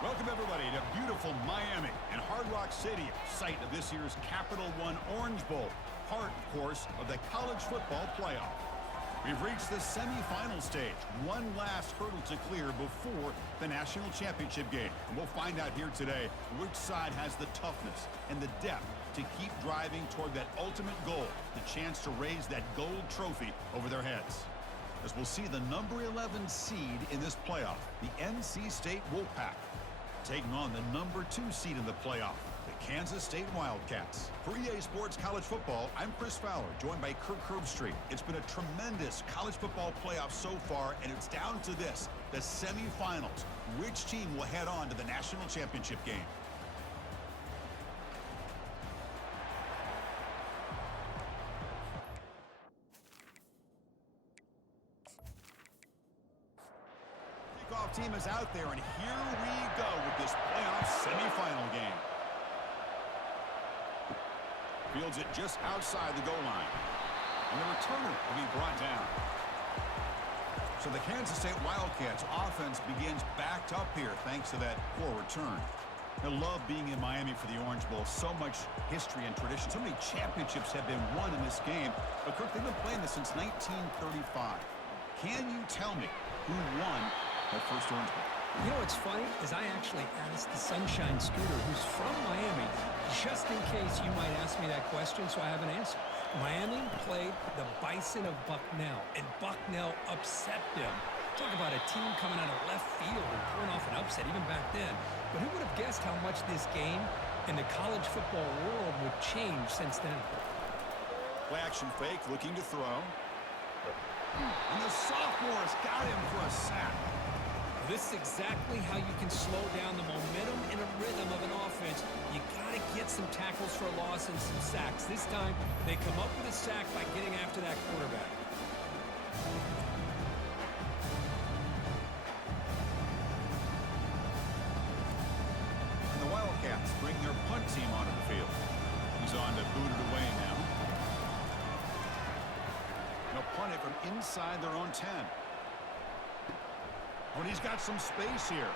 Welcome, everybody, to beautiful Miami and Hard Rock Stadium, site of this year's Capital One Orange Bowl, part, of course, of the college football playoff. We've reached the semifinal stage, one last hurdle to clear before the national championship game. And we'll find out here today which side has the toughness and the depth to keep driving toward that ultimate goal, the chance to raise that gold trophy over their heads. As we'll see the number 11 seed in this playoff, the NC State Wolfpack, taking on the number 2 seed in the playoff, the Kansas State Wildcats. For EA Sports College Football, I'm Chris Fowler, joined by Kirk Herbstreit. It's been a tremendous college football playoff so far, and it's down to this, the semifinals. Which team will head on to the national championship game? Kickoff team is out there, and here we go with this playoff semifinal game. Fields it just outside the goal line. And the returner will be brought down. So the Kansas State Wildcats offense begins backed up here thanks to that poor return. I love being in Miami for the Orange Bowl. So much history and tradition. So many championships have been won in this game. But Kirk, they've been playing this since 1935. Can you tell me who won that first Orange Bowl? You know what's funny is I actually asked the Sunshine Scooter, who's from Miami, just in case you might ask me that question, so I have an answer. Miami played the Bison of Bucknell, and Bucknell upset them. Talk about a team coming out of left field and pulling off an upset even back then. But who would have guessed how much this game in the college football world would change since then? Play action fake, looking to throw. And the sophomores got him for a sack. This is exactly how you can slow down the momentum and a rhythm of an offense. You got to get some tackles for a loss and some sacks. This time, they come up with a sack by getting after that quarterback. And the Wildcats bring their punt team onto the field. He's on to boot it away now. They'll punt it from inside their own 10. But he's got some space here.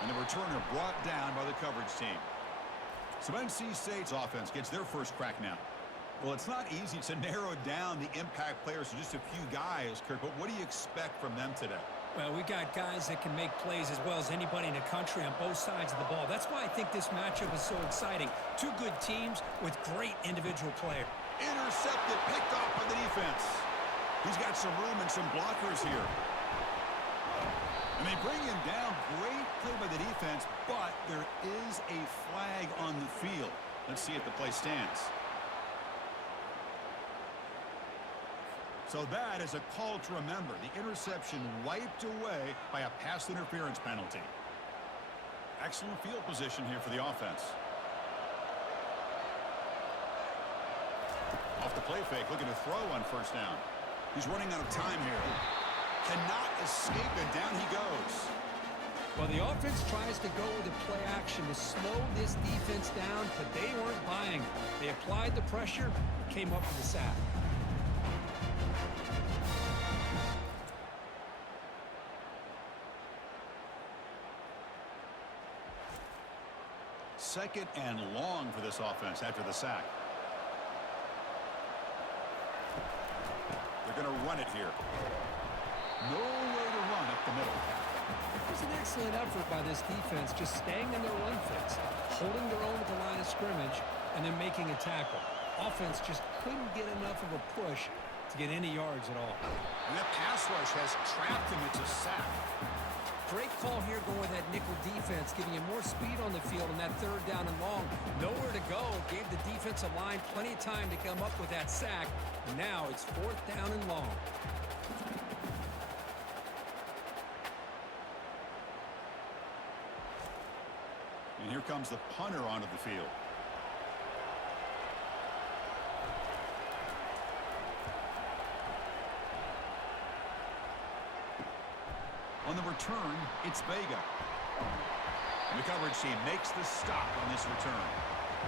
And the returner brought down by the coverage team. So NC State's offense gets their first crack now. Well, it's not easy to narrow down the impact players to just a few guys, Kirk, but what do you expect from them today? Well, we got guys that can make plays as well as anybody in the country on both sides of the ball. That's why I think this matchup is so exciting. Two good teams with great individual players. Intercepted, picked off by the defense. He's got some room and some blockers here. And they bring him down. Great play by the defense, but there is a flag on the field. Let's see if the play stands. So that is a call to remember. The interception wiped away by a pass interference penalty. Excellent field position here for the offense. Off the play fake, looking to throw on first down. He's running out of time here. Cannot escape, and down he goes. Well, the offense tries to go with the play action to slow this defense down, but they weren't buying it. They applied the pressure, came up with the sack. Second and long for this offense after the sack. They're going to run it here. Nowhere to run up the middle. It was an excellent effort by this defense, just staying in their run fits, holding their own at the line of scrimmage, and then making a tackle. Offense just couldn't get enough of a push to get any yards at all. And that pass rush has trapped him. It's a sack. Great call here going with that nickel defense, giving you more speed on the field on that third down and long. Nowhere to go. Gave the defensive line plenty of time to come up with that sack. And now it's fourth down and long. And here comes the punter onto the field. On the return, it's Vega. And the coverage team makes the stop on this return.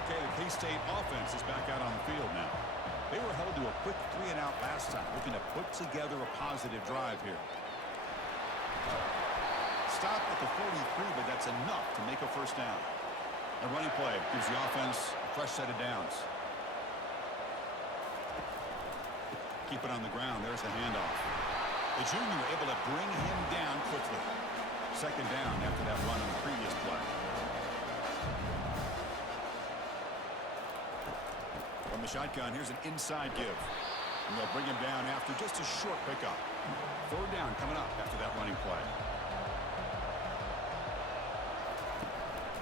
Okay, the K-State offense is back out on the field now. They were held to a quick 3-and-out last time, looking to put together a positive drive here. stop at the 43, but that's enough to make a first down. A running play gives the offense a fresh set of downs. Keep it on the ground. There's the handoff. The junior able to bring him down quickly. Second down after that run on the previous play. From the shotgun, here's an inside give. And they'll bring him down after just a short pickup. Third down coming up after that running play.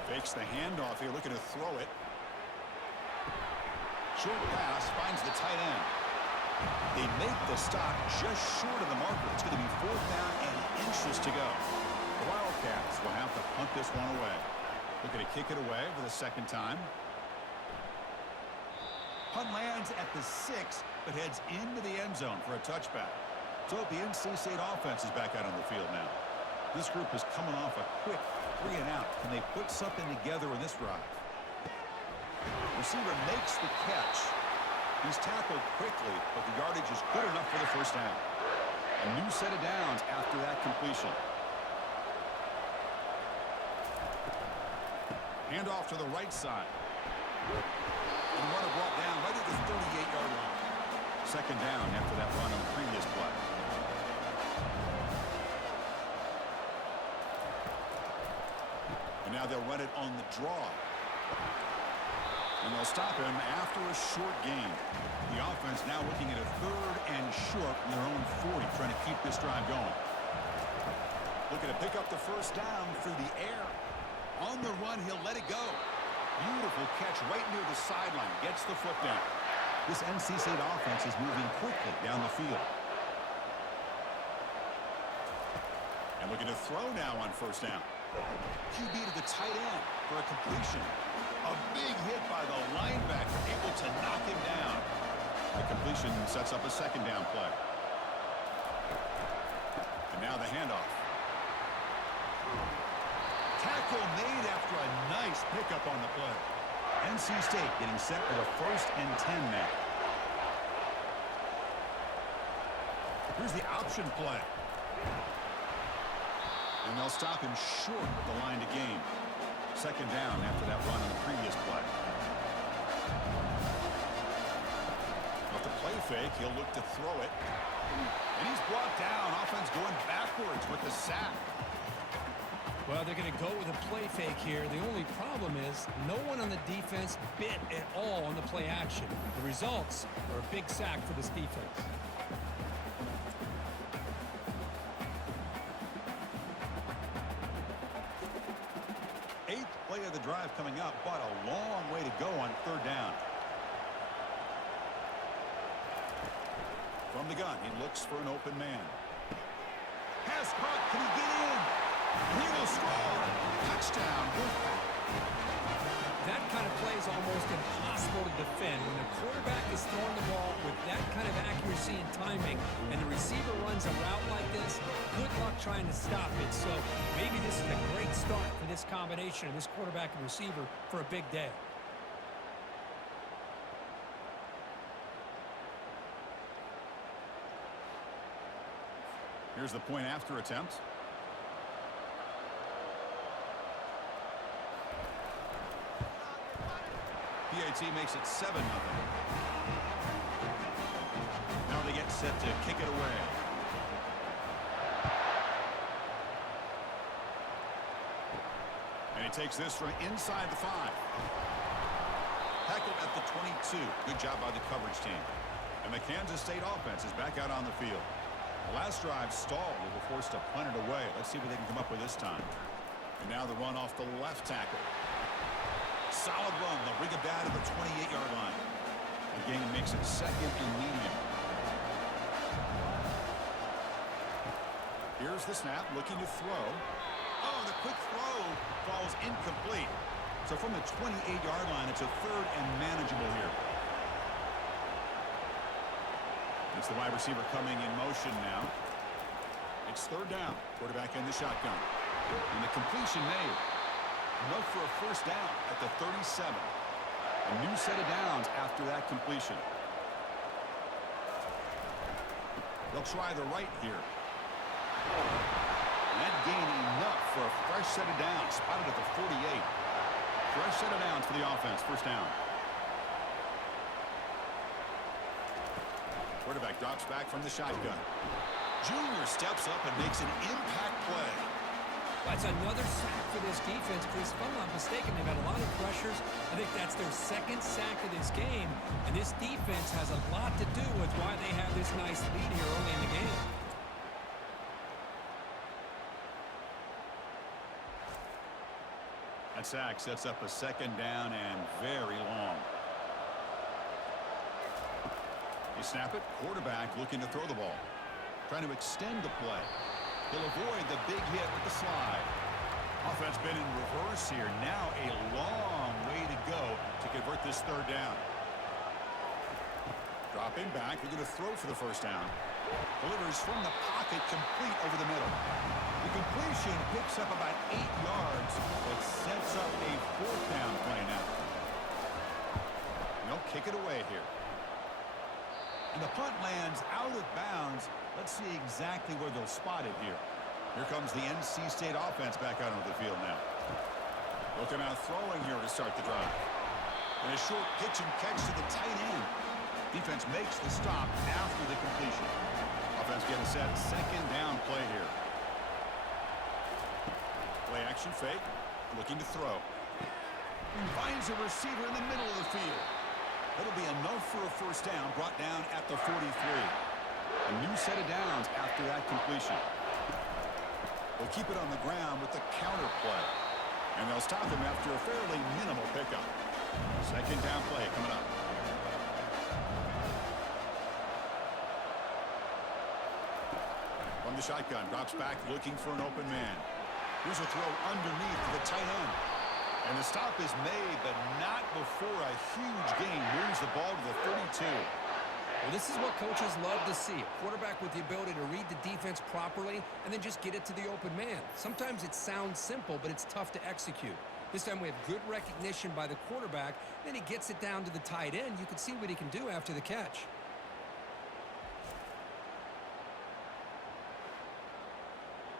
Fakes the handoff here, looking to throw it. Short pass, finds the tight end. They make the stop just short of the marker. It's going to be fourth down and inches to go. The Wildcats will have to punt this one away. Looking to kick it away for the second time. Punt lands at the 6, but heads into the end zone for a touchback. So the NC State offense is back out on the field now. This group is coming off a quick 3 and out. Can they put something together in this drive? Receiver makes the catch. He's tackled quickly, but the yardage is good enough for the first down. A new set of downs after that completion. Handoff to the right side. And runner brought down right at the 38-yard line. Second down after that run on the previous play. And now they'll run it on the draw. And they'll stop him after a short gain. The offense now looking at a third and short from their own 40, trying to keep this drive going. Looking to pick up the first down through the air. On the run, he'll let it go. Beautiful catch right near the sideline. Gets the foot down. This NC State offense is moving quickly down the field. And looking to throw now on first down. QB to the tight end for a completion. A big hit by the linebacker, able to knock him down. The completion sets up a second down play. And now the handoff. Tackle made after a nice pickup on the play. NC State getting set for the 1st and 10 now. Here's the option play. And they'll stop him short of the line to gain. Second down after that run on the previous play. Off the play fake, he'll look to throw it. And he's brought down. Offense going backwards with the sack. Well, they're going to go with a play fake here. The only problem is no one on the defense bit at all on the play action. The results are a big sack for this defense. Eighth play of the drive coming up, but a long way to go on third down. From the gun, he looks for an open man. Pass caught, can he get in? He will score. Touchdown. That kind of play is almost impossible to defend. When the quarterback is throwing the ball with that kind of accuracy and timing, and the receiver runs a route like this, good luck trying to stop it. So maybe this is a great start for this combination of this quarterback and receiver for a big day. Here's the point after attempt. PAT makes it 7-0. Now they get set to kick it away. And he takes this from inside the 5. Tackled at the 22. Good job by the coverage team. And the Kansas State offense is back out on the field. The last drive stalled. They were forced to punt it away. Let's see what they can come up with this time. And now the run off the left tackle. Solid run. They'll bring it back to the 28-yard line. The game makes it second and medium. Here's the snap, looking to throw. Oh, the quick throw falls incomplete. So from the 28-yard line, it's a third and manageable here. It's the wide receiver coming in motion now. It's third down. Quarterback in the shotgun. And the completion made. Enough for a first down at the 37. A new set of downs after that completion. They'll try the right here. That gain enough for a fresh set of downs. Spotted at the 48. Fresh set of downs for the offense. First down. Quarterback drops back from the shotgun. Junior steps up and makes an impact play. That's another sack for this defense, Chris. If I'm not mistaken, they've had a lot of pressures. I think that's their second sack of this game. And this defense has a lot to do with why they have this nice lead here early in the game. That sack sets up a second down and very long. You snap it. Quarterback looking to throw the ball. Trying to extend the play. He'll avoid the big hit with the slide. Offense been in reverse here. Now a long way to go to convert this third down. Dropping back. We're going to throw for the first down. Delivers from the pocket, complete over the middle. The completion picks up about 8 yards, but sets up a fourth down play now. And they'll kick it away here. And the punt lands out of bounds. Let's see exactly where they'll spot it here. Here comes the NC State offense back out onto the field now. Looking out throwing here to start the drive. And a short pitch and catch to the tight end. Defense makes the stop after the completion. Offense getting set. Second down play here. Play action fake. Looking to throw. Finds a receiver in the middle of the field. That'll be enough for a first down, brought down at the 43. A new set of downs after that completion. They'll keep it on the ground with the counter play. And they'll stop him after a fairly minimal pickup. Second down play coming up. From the shotgun, drops back looking for an open man. Here's a throw underneath to the tight end. And the stop is made, but not before a huge gain moves the ball to the 32. Well, this is what coaches love to see. A quarterback with the ability to read the defense properly and then just get it to the open man. Sometimes it sounds simple, but it's tough to execute. This time we have good recognition by the quarterback. Then he gets it down to the tight end. You can see what he can do after the catch.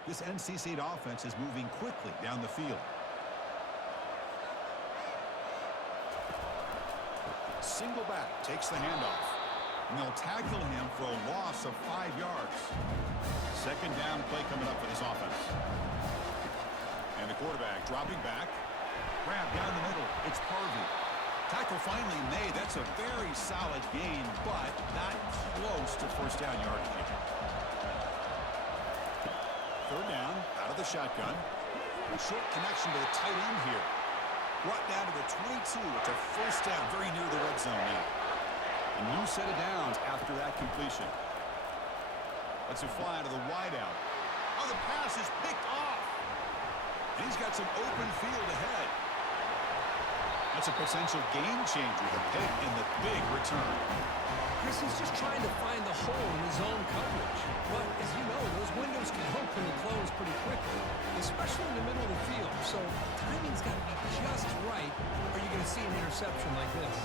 This NC State offense is moving quickly down the field. Single back, takes the handoff. And they'll tackle him for a loss of 5 yards. Second down play coming up for this offense. And the quarterback dropping back. Grab down the middle. It's Harvey. Tackle finally made. That's a very solid gain, but not close to first down yardage yet. Third down, out of the shotgun. A short connection to the tight end here. Brought down to the 22. It's a first down, very near the red zone now. A new set of downs after that completion. Lets it fly to the wideout. Oh, the pass is picked off. And he's got some open field ahead. That's a potential game changer, the pick and the big return. Chris is just trying to find the hole in his own coverage. But, as you know, those windows can open and close pretty quickly, especially in the middle of the field. So, timing's got to be just right, or you're going to see an interception like this.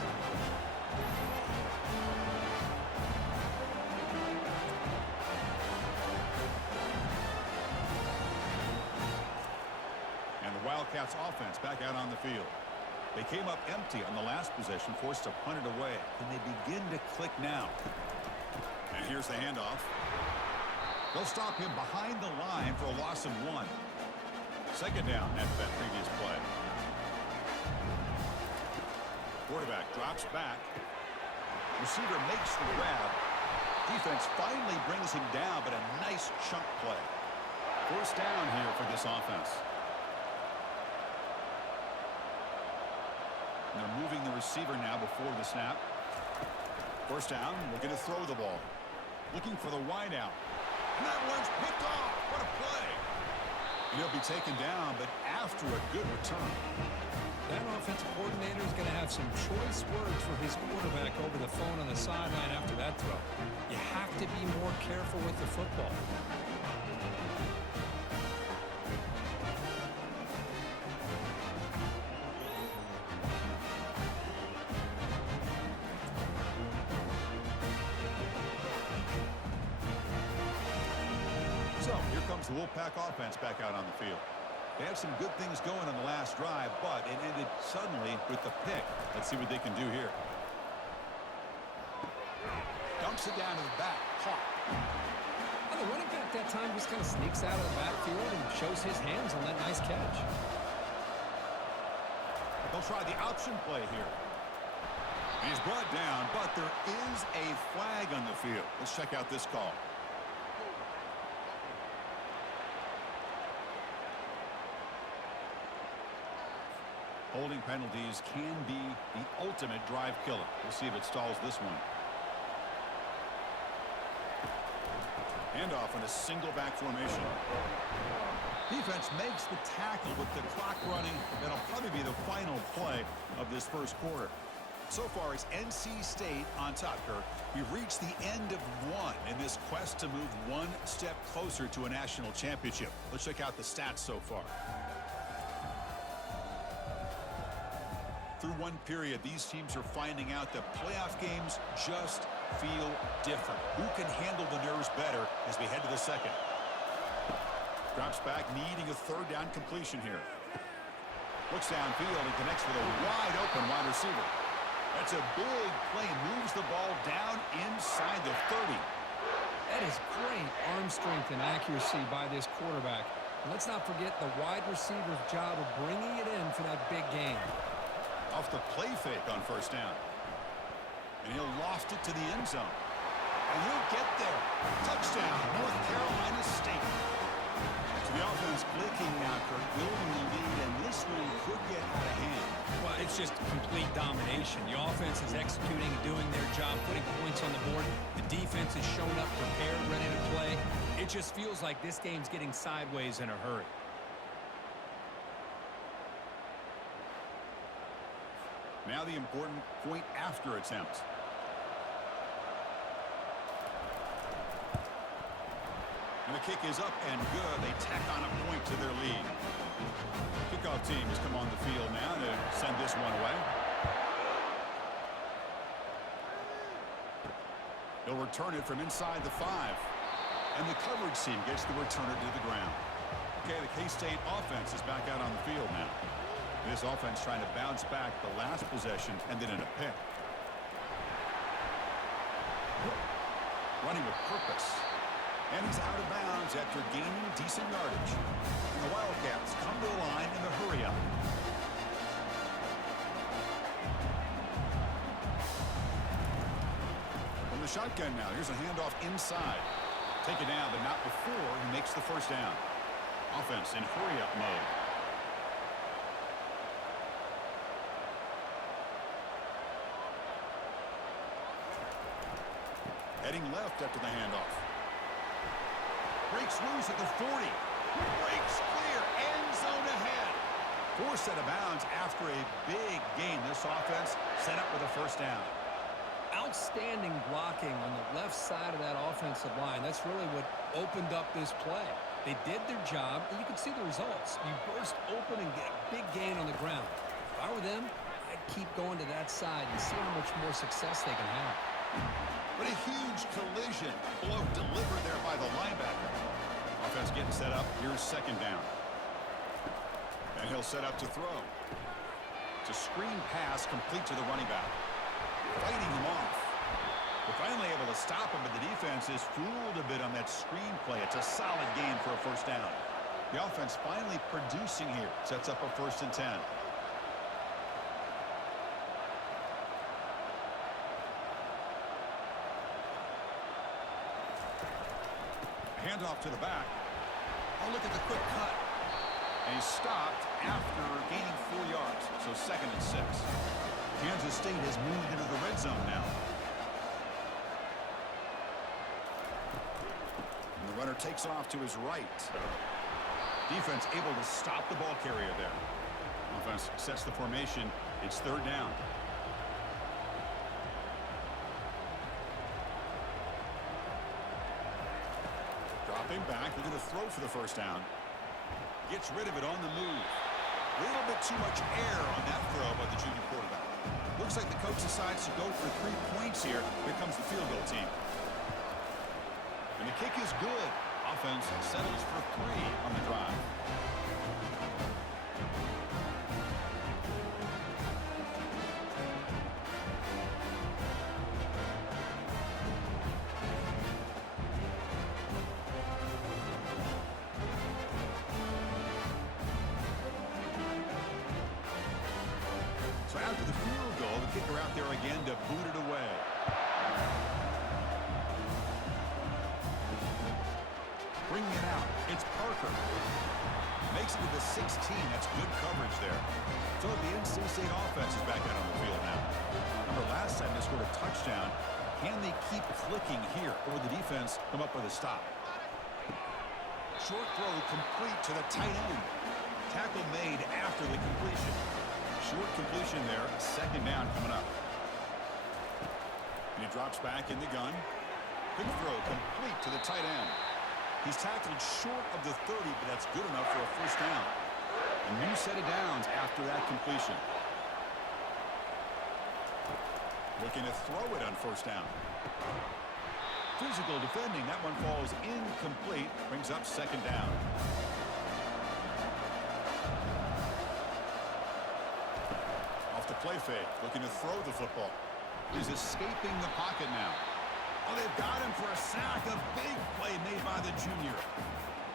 And the Wildcats offense back out on the field. They came up empty on the last possession, forced to punt it away. And they begin to click now. And here's the handoff. They'll stop him behind the line for a loss of 1. Second down after that previous play. Quarterback drops back. Receiver makes the grab. Defense finally brings him down, but a nice chunk play. First down here for this offense. And they're moving the receiver now before the snap. First down, looking to throw the ball. Looking for the wideout. And that one's picked off. What a play. And he'll be taken down, but after a good return. That offensive coordinator is going to have some choice words for his quarterback over the phone on the sideline after that throw. You have to be more careful with the football. So here comes the Wolfpack offense back out on the field. They had some good things going on the last drive, but it ended suddenly with the pick. Let's see what they can do here. Dumps it down to the back. Caught. Well, the running back that time just kind of sneaks out of the backfield and shows his hands on that nice catch. They'll try the option play here. He's brought down, but there is a flag on the field. Let's check out this call. Holding penalties can be the ultimate drive killer. We'll see if it stalls this one. Handoff in a single back formation. Defense makes the tackle with the clock running. That'll probably be the final play of this first quarter. So far, it's NC State on top, Kirk. We've reached the end of one in this quest to move one step closer to a national championship. Let's check out the stats so far. Through one period, these teams are finding out that playoff games just feel different. Who can handle the nerves better as we head to the second? Drops back, needing a third down completion here. Looks downfield and connects with a wide open wide receiver. That's a big play. Moves the ball down inside the 30. That is great arm strength and accuracy by this quarterback. And let's not forget the wide receiver's job of bringing it in for that big game. Off the play fake on first down. And he'll loft it to the end zone. And he'll get there. Touchdown, North Carolina State. So the offense clicking now, Kirk, building the lead, and this one could get out of hand. Well, it's just complete domination. The offense is executing, doing their job, putting points on the board. The defense is showing up prepared, ready to play. It just feels like this game's getting sideways in a hurry. Now the important point after attempt. And the kick is up and good. They tack on a point to their lead. Kickoff team has come on the field now to send this one away. They'll return it from inside the 5. And the coverage team gets the returner to the ground. Okay, the K-State offense is back out on the field now. This offense trying to bounce back the last possession and then in a pick. Running with purpose. And he's out of bounds after gaining decent yardage. And the Wildcats come to the line in the hurry up. From the shotgun now, here's a handoff inside. Take it down, but not before he makes the first down. Offense in hurry up mode. Heading left after the handoff. Breaks loose at the 40. Breaks clear. End zone ahead. Forced out of bounds after a big gain. This offense set up with a first down. Outstanding blocking on the left side of that offensive line. That's really what opened up this play. They did their job, and you can see the results. You burst open and get a big gain on the ground. If I were them, I'd keep going to that side and see how much more success they can have. But a huge collision. Blow delivered there by the linebacker. Offense getting set up. Here's second down. And he'll set up to throw. It's a screen pass complete to the running back. Fighting him off. They're finally able to stop him, but the defense is fooled a bit on that screen play. It's a solid gain for a first down. The offense finally producing here. Sets up a 1st and 10. Handoff to the back. Oh, look at the quick cut. And he's stopped after gaining 4 yards. So 2nd and 6. Kansas State has moved into the red zone now. And the runner takes off to his right. Defense able to stop the ball carrier there. Offense sets the formation. It's 3rd down. Dropping back, they're going to throw for the first down. Gets rid of it on the move. A little bit too much air on that throw by the junior quarterback. Looks like the coach decides to go for 3 points here. Here comes the field goal team. And the kick is good. Off offense settles for 3 on the drive. So after the field goal, the kicker out there again to boot it away. Bringing it out, it's Parker. Makes it to the 16. That's good coverage there. So the NC State offense is back out on the field now. Remember last time they scored a touchdown. Can they keep clicking here, or will the defense come up with a stop? Short throw complete to the tight end. Tackle made after the completion. Short completion there, second down coming up. And he drops back in the gun. Quick throw complete to the tight end. He's tackled short of the 30, but that's good enough for a first down. A new set of downs after that completion. Looking to throw it on first down. Physical defending. That one falls incomplete. Brings up second down. Off the play fake. Looking to throw the football. He's escaping the pocket now. Oh, they've got him for a sack. A big play made by the junior.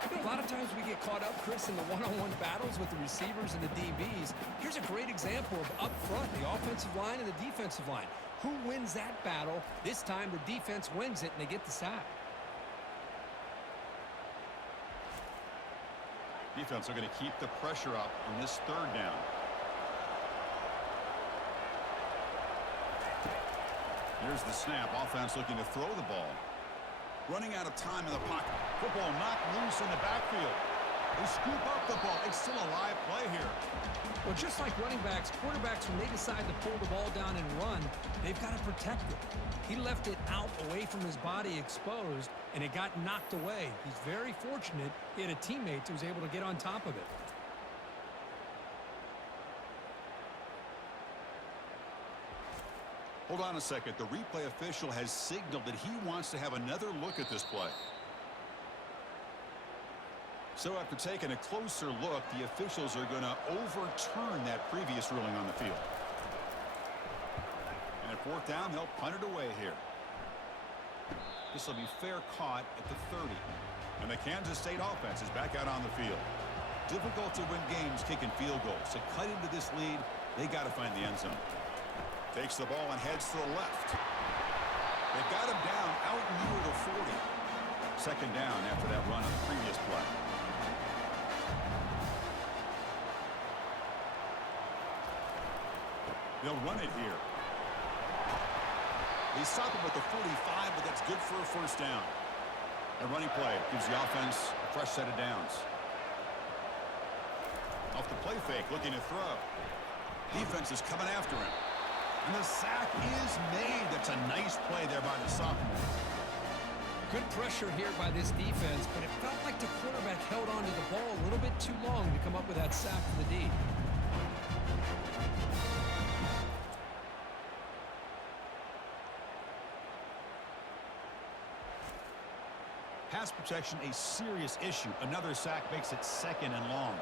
A lot of times we get caught up, Chris, in the one-on-one battles with the receivers and the DBs. Here's a great example of up front, the offensive line and the defensive line. Who wins that battle? This time the defense wins it and they get the sack. Defense are going to keep the pressure up on this third down. Here's the snap. Offense looking to throw the ball. Running out of time in the pocket. Football knocked loose in the backfield. They scoop up the ball. It's still a live play here. Well, just like running backs, quarterbacks, when they decide to pull the ball down and run, they've got to protect it. He left it out away from his body exposed, and it got knocked away. He's very fortunate he had a teammate who was able to get on top of it. Hold on a second. The replay official has signaled that he wants to have another look at this play. So after taking a closer look, the officials are going to overturn that previous ruling on the field. And at fourth down, they'll punt it away here. This will be fair caught at the 30. And the Kansas State offense is back out on the field. Difficult to win games kicking field goals. To cut into this lead, they got to find the end zone. Takes the ball and heads to the left. They've got him down out near the 40. Second down after that run on the previous play. They'll run it here. They stop him at the 45, but that's good for a first down. A running play gives the offense a fresh set of downs. Off the play fake, looking to throw. Defense is coming after him. And the sack is made. That's a nice play there by the sophomore. Good pressure here by this defense, but it felt like the quarterback held on to the ball a little bit too long to come up with that sack for the D. Pass protection, a serious issue. Another sack makes it second and long.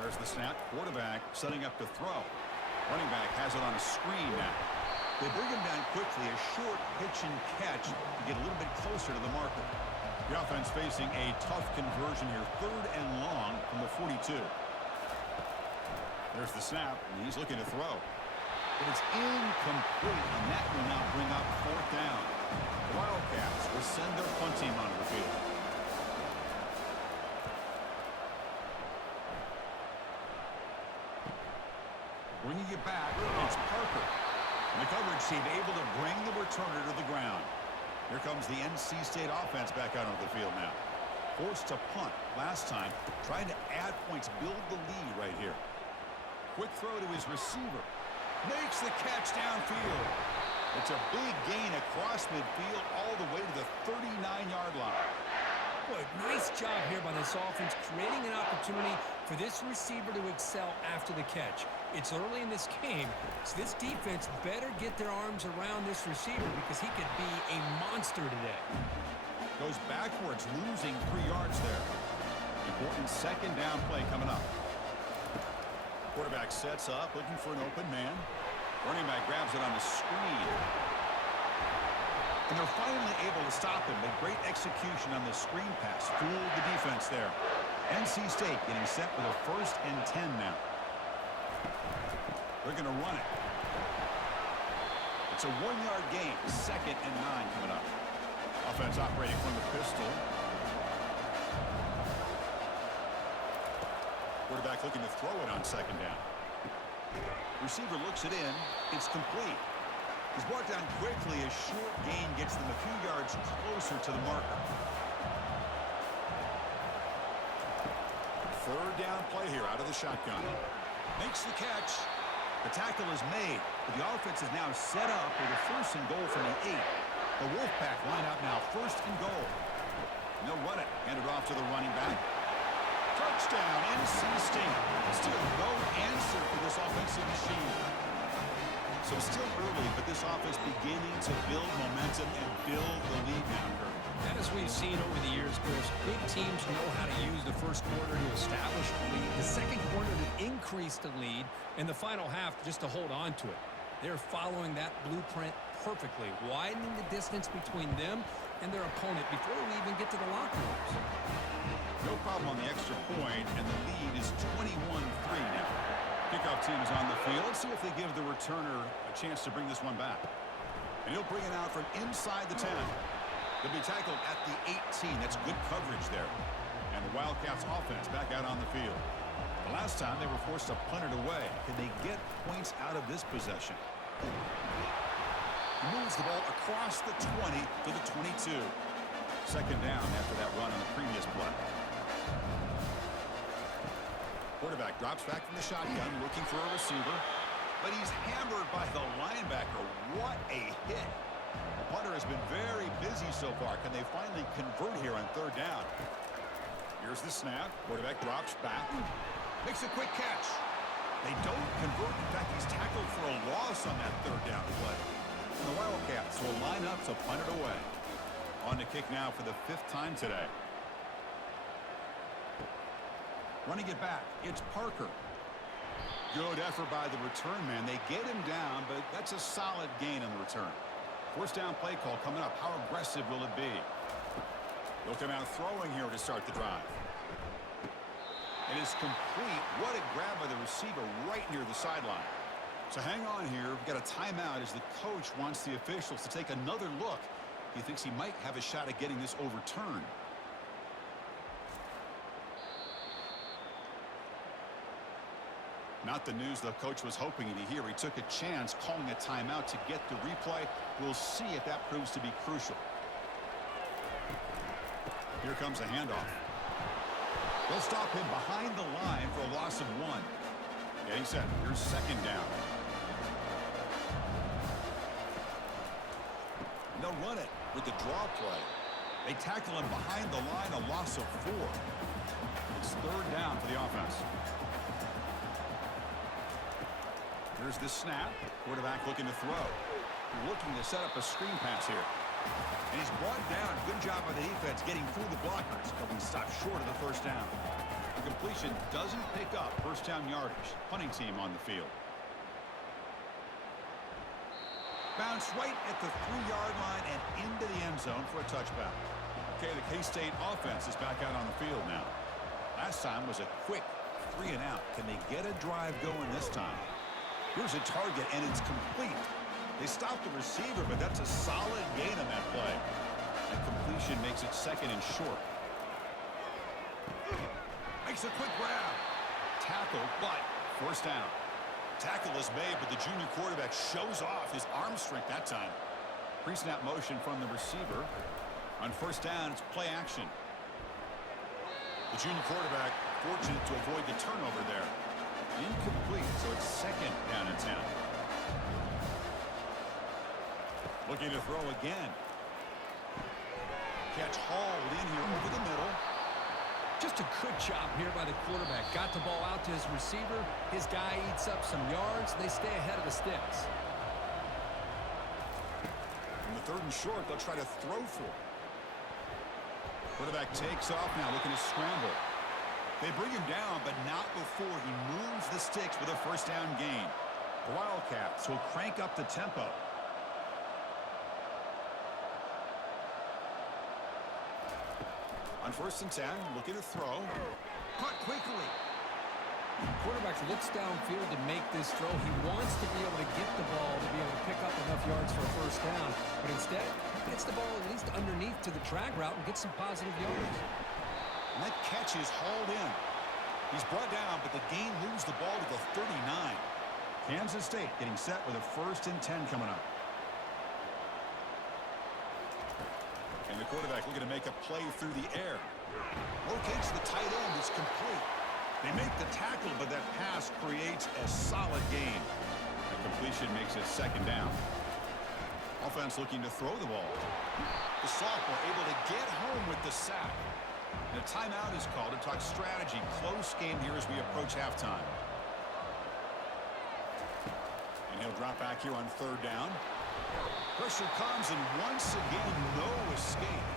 There's the snap. Quarterback setting up to throw. Running back has it on a screen now. They bring him down quickly. A short pitch and catch to get a little bit closer to the marker. The offense facing a tough conversion here. Third and long from the 42. There's the snap, and he's looking to throw. But it's incomplete, and that will now bring up fourth down. The Wildcats will send their punt team onto the field. Bringing it back, it's Parker. And the coverage team able to bring the returner to the ground. Here comes the NC State offense back out onto the field now. Forced to punt last time, trying to add points, build the lead right here. Quick throw to his receiver. Makes the catch downfield. It's a big gain across midfield all the way to the 39-yard line. Boy, nice job here by this offense, creating an opportunity for this receiver to excel after the catch. It's early in this game, so this defense better get their arms around this receiver because he could be a monster today. Goes backwards, losing 3 yards there. Important second down play coming up. Quarterback sets up, looking for an open man. Running back grabs it on the screen. And they're finally able to stop him, but great execution on the screen pass. Fooled the defense there. NC State getting set for the 1st and 10 now. They're going to run it. It's a 1-yard gain. 2nd and 9 coming up. Offense operating from the pistol. Quarterback looking to throw it on 2nd down. Receiver looks it in. It's complete. He's brought down quickly. A short gain gets them a few yards closer to the marker. 3rd down play here out of the shotgun. Makes the catch. The tackle is made, but the offense is now set up with a 1st and goal from the 8. The Wolfpack line up now 1st and goal. And they'll run it. Hand it off to the running back. Touchdown, NC State. Still no answer for this offensive machine. So still early, but this offense beginning to build momentum and build the lead now, Kurt. And as we've seen over the years, Chris, big teams know how to use the first quarter to establish a lead, the second quarter to increase the lead, and the final half just to hold on to it. They're following that blueprint perfectly, widening the distance between them and their opponent before we even get to the locker rooms. No problem on the extra point, and the lead is 21-3 now. Kickoff team is on the field. Let's see if they give the returner a chance to bring this one back. And he'll bring it out from inside the 10. They'll be tackled at the 18. That's good coverage there. And the Wildcats offense back out on the field. The last time they were forced to punt it away. Can they get points out of this possession? He moves the ball across the 20 to the 22. 2nd down after that run on the previous play. Quarterback drops back from the shotgun, looking for a receiver. But he's hammered by the linebacker. What a hit. The punter has been very busy so far. Can they finally convert here on 3rd down? Here's the snap. Quarterback drops back. Makes a quick catch. They don't convert. In fact, he's tackled for a loss on that 3rd down play. And the Wildcats will line up to punt it away. On to kick now for the 5th time today. Running it back, it's Parker. Good effort by the return man. They get him down, but that's a solid gain on the return. 1st down play call coming up. How aggressive will it be? They'll come out throwing here to start the drive. It is complete. What a grab by the receiver right near the sideline. So hang on here. We've got a timeout as the coach wants the officials to take another look. He thinks he might have a shot at getting this overturned. Not the news the coach was hoping to hear. He took a chance calling a timeout to get the replay. We'll see if that proves to be crucial. Here comes a handoff. They'll stop him behind the line for a loss of 1. Getting set. Here's 2nd down. And they'll run it with the draw play. They tackle him behind the line, a loss of 4. It's 3rd down for the offense. Here's the snap. Quarterback looking to throw. Looking to set up a screen pass here. And he's brought down. Good job by the defense getting through the blockers. But he stopped short of the 1st down. The completion doesn't pick up 1st down yardage. Punting team on the field. Bounce right at the 3-yard line and into the end zone for a touchback. Okay, the K-State offense is back out on the field now. Last time was a quick 3 and out. Can they get a drive going this time? Here's a target, and it's complete. They stopped the receiver, but that's a solid gain on that play. And completion makes it 2nd and short. Makes a quick grab. Tackle, but 1st down. Tackle is made, but the junior quarterback shows off his arm strength that time. Pre-snap motion from the receiver. On 1st down, it's play action. The junior quarterback fortunate to avoid the turnover there. Incomplete, so it's 2nd down and 10. Looking to throw again. Catch hauled in here over the middle. Just a good job here by the quarterback. Got the ball out to his receiver. His guy eats up some yards. They stay ahead of the sticks. On the 3rd and short, they'll try to throw for it. Quarterback takes off now, looking to scramble. They bring him down, but not before he moves the sticks with a first down gain. The Wildcats will crank up the tempo. On 1st and 10, looking to throw. Caught quickly. Quarterback looks downfield to make this throw. He wants to be able to get the ball to be able to pick up enough yards for a first down. But instead, gets the ball at least underneath to the drag route and gets some positive yards. And that catch is hauled in. He's brought down, but the gain moves the ball to the 39. Kansas State getting set with a 1st and 10 coming up. And the quarterback looking to make a play through the air. Locates the tight end. It's complete. They make the tackle, but that pass creates a solid gain. The completion makes it 2nd down. Offense looking to throw the ball. The sophomore able to get home with the sack. And a timeout is called to talk strategy. Close game here as we approach halftime. And he'll drop back here on 3rd down. Pressure comes, and once again, no escape.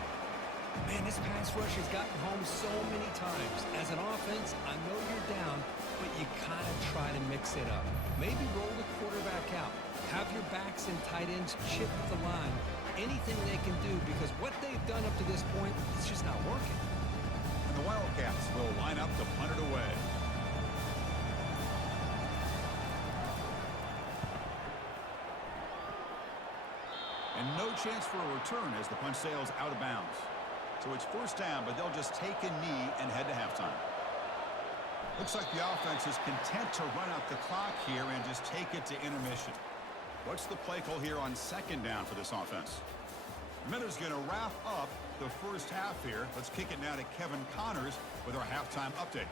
Man, this pass rush has gotten home so many times. As an offense, I know you're down, but you kind of try to mix it up. Maybe roll the quarterback out. Have your backs and tight ends chip the line. Anything they can do, because what they've done up to this point, it's just not working. And the Wildcats will line up to punt it away. And no chance for a return as the punt sails out of bounds. So it's 1st down, but they'll just take a knee and head to halftime. Looks like the offense is content to run out the clock here and just take it to intermission. What's the play call here on 2nd down for this offense? Minuta's going to wrap up the first half here. Let's kick it now to Kevin Connors with our halftime update.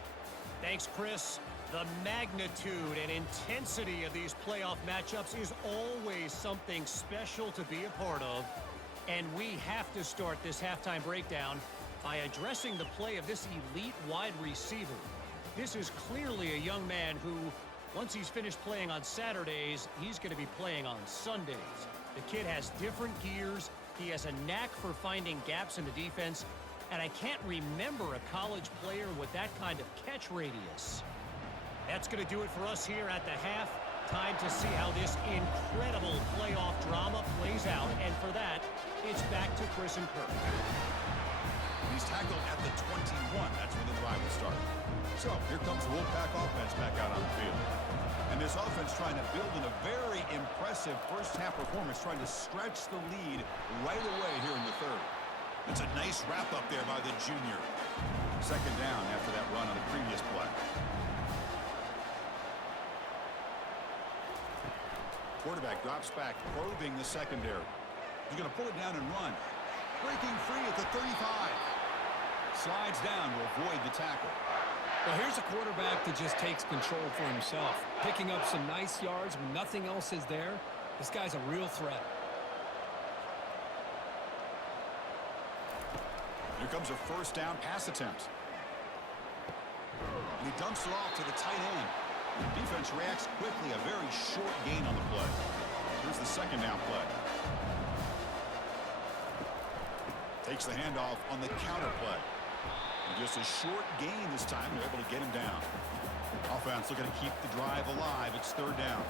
Thanks, Chris. The magnitude and intensity of these playoff matchups is always something special to be a part of. And we have to start this halftime breakdown by addressing the play of this elite wide receiver. This is clearly a young man who, once he's finished playing on Saturdays, he's going to be playing on Sundays. The kid has different gears. He has a knack for finding gaps in the defense. And I can't remember a college player with that kind of catch radius. That's going to do it for us here at the half. Time to see how this incredible playoff drama plays out. And for that, it's back to Chris and Kirk. He's tackled at the 21. That's where the drive will start. So here comes the Wolfpack offense back out on the field. And this offense trying to build in a very impressive first half performance, trying to stretch the lead right away here in the 3rd. It's a nice wrap up there by the junior. 2nd down after that run on the previous play. Quarterback drops back, probing the secondary. He's going to pull it down and run. Breaking free at the 35. Slides down to avoid the tackle. Well, here's a quarterback that just takes control for himself. Picking up some nice yards when nothing else is there. This guy's a real threat. Here comes a 1st down pass attempt. And he dumps it off to the tight end. The defense reacts quickly, a very short gain on the play. Here's the 2nd down play. Takes the handoff on the counter play. And just a short gain this time, they're able to get him down. Offense looking to keep the drive alive. It's 3rd down.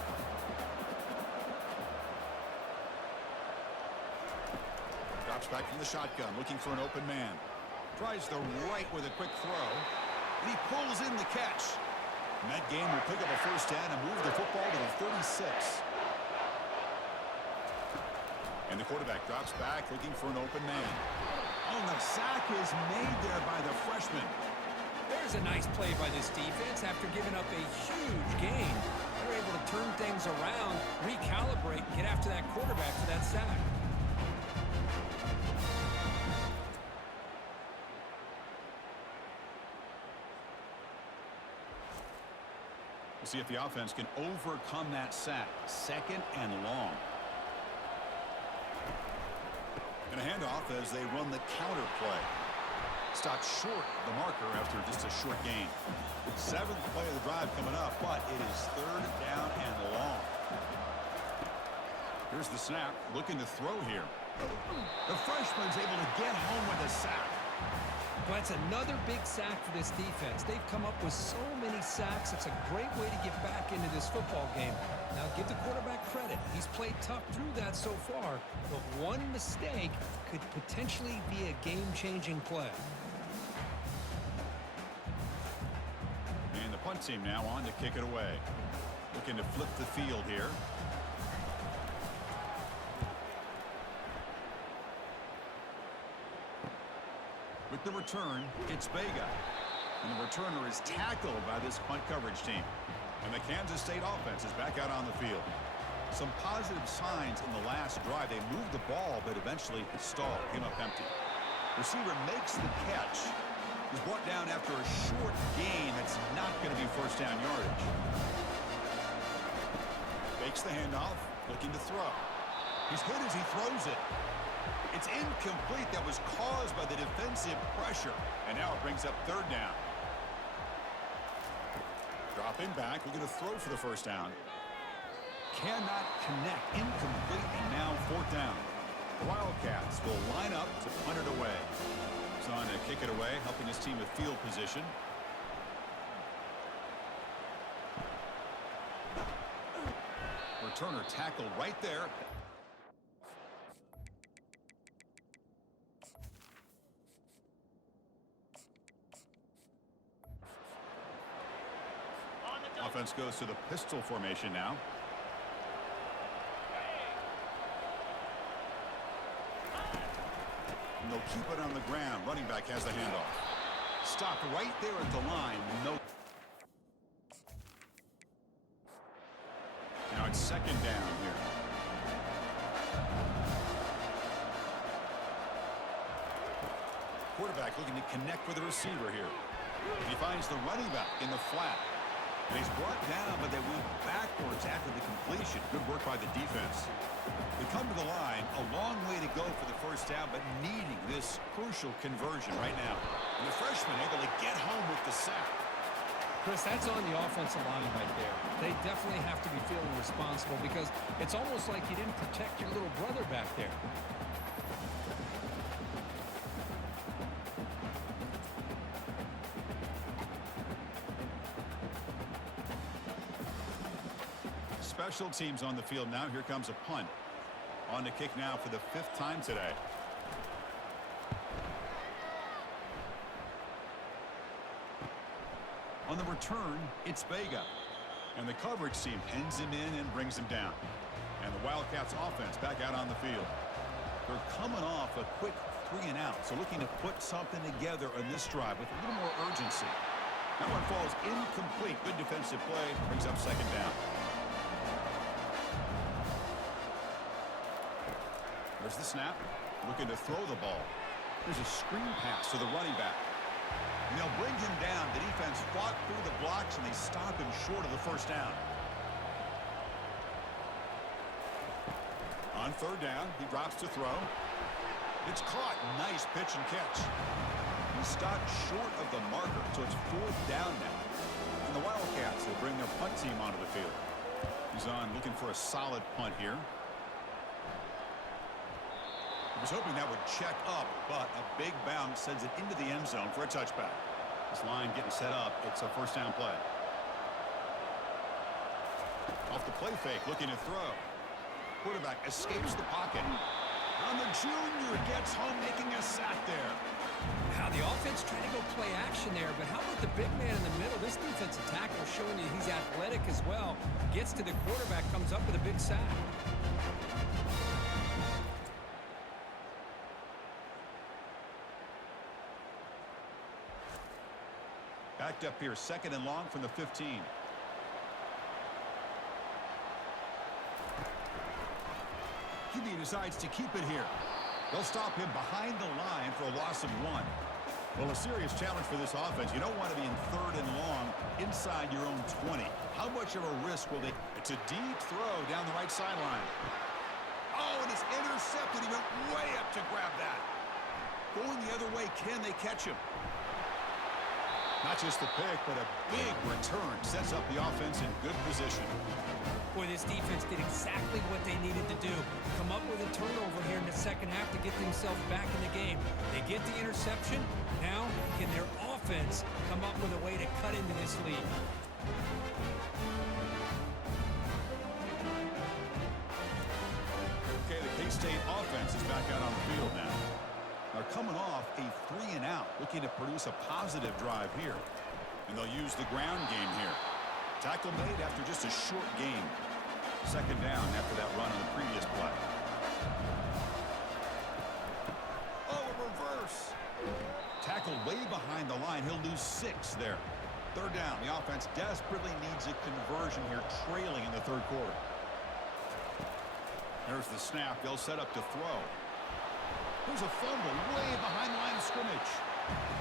Drops back from the shotgun, looking for an open man. Tries the right with a quick throw. And he pulls in the catch. And that game will pick up a 1st down and move the football to the 36. And the quarterback drops back, looking for an open man. Oh, and the sack is made there by the freshman. There's a nice play by this defense after giving up a huge gain. They're able to turn things around, recalibrate, and get after that quarterback for that sack. We'll see if the offense can overcome that sack. 2nd and long. And a handoff as they run the counter play. Stopped short of the marker after just a short gain. 7th play of the drive coming up, but it is 3rd down and long. Here's the snap, looking to throw here. The freshman's able to get home with a sack. Well, that's another big sack for this defense. They've come up with so many sacks. It's a great way to get back into this football game. Now, give the quarterback credit. He's played tough through that so far, but one mistake could potentially be a game-changing play. And the punt team now on to kick it away. Looking to flip the field here. With the return, it's Vega. And the returner is tackled by this punt coverage team. And the Kansas State offense is back out on the field. Some positive signs in the last drive. They moved the ball, but eventually stalled, came up empty. Receiver makes the catch. He's brought down after a short gain that's not going to be first down yardage. Fakes the handoff, looking to throw. He's hit as he throws it. It's incomplete. That was caused by the defensive pressure. And now it brings up 3rd down. Dropping back, looking to throw for the first down. Cannot connect. Incomplete, and now 4th down. The Wildcats will line up to punt it away. He's on to kick it away, helping his team with field position. Returner tackled right there. Offense goes to the pistol formation now. And they'll keep it on the ground. Running back has the handoff. Stopped right there at the line. No. Now it's 2nd down here. Quarterback looking to connect with the receiver here. He finds the running back in the flat. And he's brought down, but they went backwards after the completion. Good work by the defense. They come to the line, a long way to go for the first down, but needing this crucial conversion right now. And the freshman able to get home with the sack. Chris, that's on the offensive line right there. They definitely have to be feeling responsible because it's almost like you didn't protect your little brother back there. Special teams on the field now. Here comes a punt. On to kick now for the 5th time today. On the return, it's Vega. And the coverage team pins him in and brings him down. And the Wildcats offense back out on the field. They're coming off a quick 3-and-out, so looking to put something together on this drive with a little more urgency. That one falls incomplete. Good defensive play. Brings up 2nd down. There's the snap. Looking to throw the ball. There's a screen pass to the running back. And they'll bring him down. The defense fought through the blocks, and they stop him short of the first down. On 3rd down, he drops to throw. It's caught. Nice pitch and catch. He stopped short of the marker, so it's 4th down now. And the Wildcats will bring their punt team onto the field. He's on looking for a solid punt here. I was hoping that would check up, but a big bounce sends it into the end zone for a touchback. This line getting set up. It's a first down play. Off the play fake, looking to throw. Quarterback escapes the pocket. And the junior gets home, making a sack there. Now, the offense trying to go play action there, but how about the big man in the middle? This defensive tackle showing you he's athletic as well. Gets to the quarterback, comes up with a big sack. Backed up here, 2nd and long from the 15. QB decides to keep it here. They'll stop him behind the line for a loss of 1. Well, a serious challenge for this offense. You don't want to be in 3rd and long inside your own 20. How much of a risk will they? It's a deep throw down the right sideline. Oh, and it's intercepted. He went way up to grab that. Going the the other way. Can they catch him? Not just the pick, but a big return sets up the offense in good position. Boy, this defense did exactly what they needed to do. Come up with a turnover here in the second half to get themselves back in the game. They get the interception. Now, can their offense come up with a way to cut into this lead? Okay, the K-State offense is back out on the field now. They're coming off a 3-and-out, looking to produce a positive drive here. And they'll use the ground game here. Tackle made after just a short gain. Second down after that run on the previous play. Oh, a reverse. Tackled way behind the line. He'll lose 6 there. Third down. The offense desperately needs a conversion here, trailing in the third quarter. There's the snap. They'll set up to throw. There's a fumble way behind the line of scrimmage.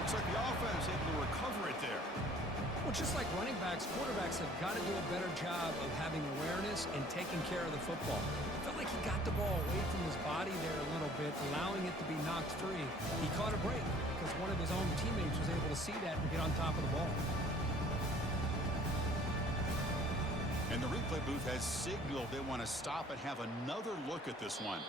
Looks like the offense able to recover it there. Well, just like running backs, quarterbacks have got to do a better job of having awareness and taking care of the football. I felt like he got the ball away from his body there a little bit, allowing it to be knocked free. He caught a break because one of his own teammates was able to see that and get on top of the ball. And the replay booth has signaled they want to stop and have another look at this one.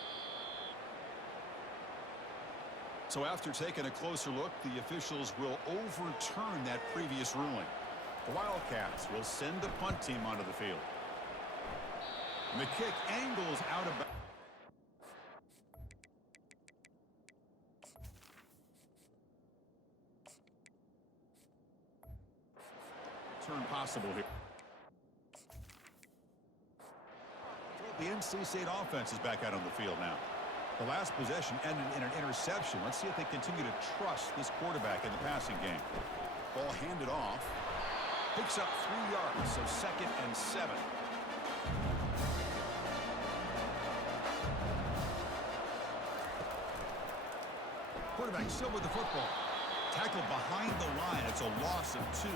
So after taking a closer look, the officials will overturn that previous ruling. The Wildcats will send the punt team onto the field. And the kick angles out of bounds. Turn possible here. The NC State offense is back out on the field now. The last possession ended in an interception. Let's see if they continue to trust this quarterback in the passing game. Ball handed off. Picks up 3 yards, so 2nd and 7. Quarterback still with the football. Tackled behind the line. It's a loss of 2.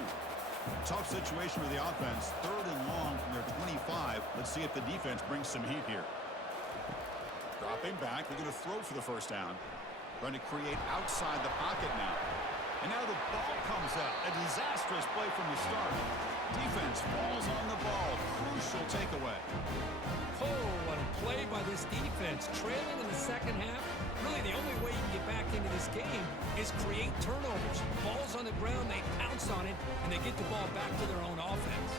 Tough situation for the offense. 3rd and long from their 25. Let's see if the defense brings some heat here. Dropping back. They're going to throw for the first down. Trying to create outside the pocket now. And now the ball comes out. A disastrous play from the start. Defense falls on the ball. Crucial takeaway. Oh, what a play by this defense. Trailing in the second half. Really, the only way you can get back into this game is create turnovers. Ball's on the ground, they pounce on it, and they get the ball back to their own offense.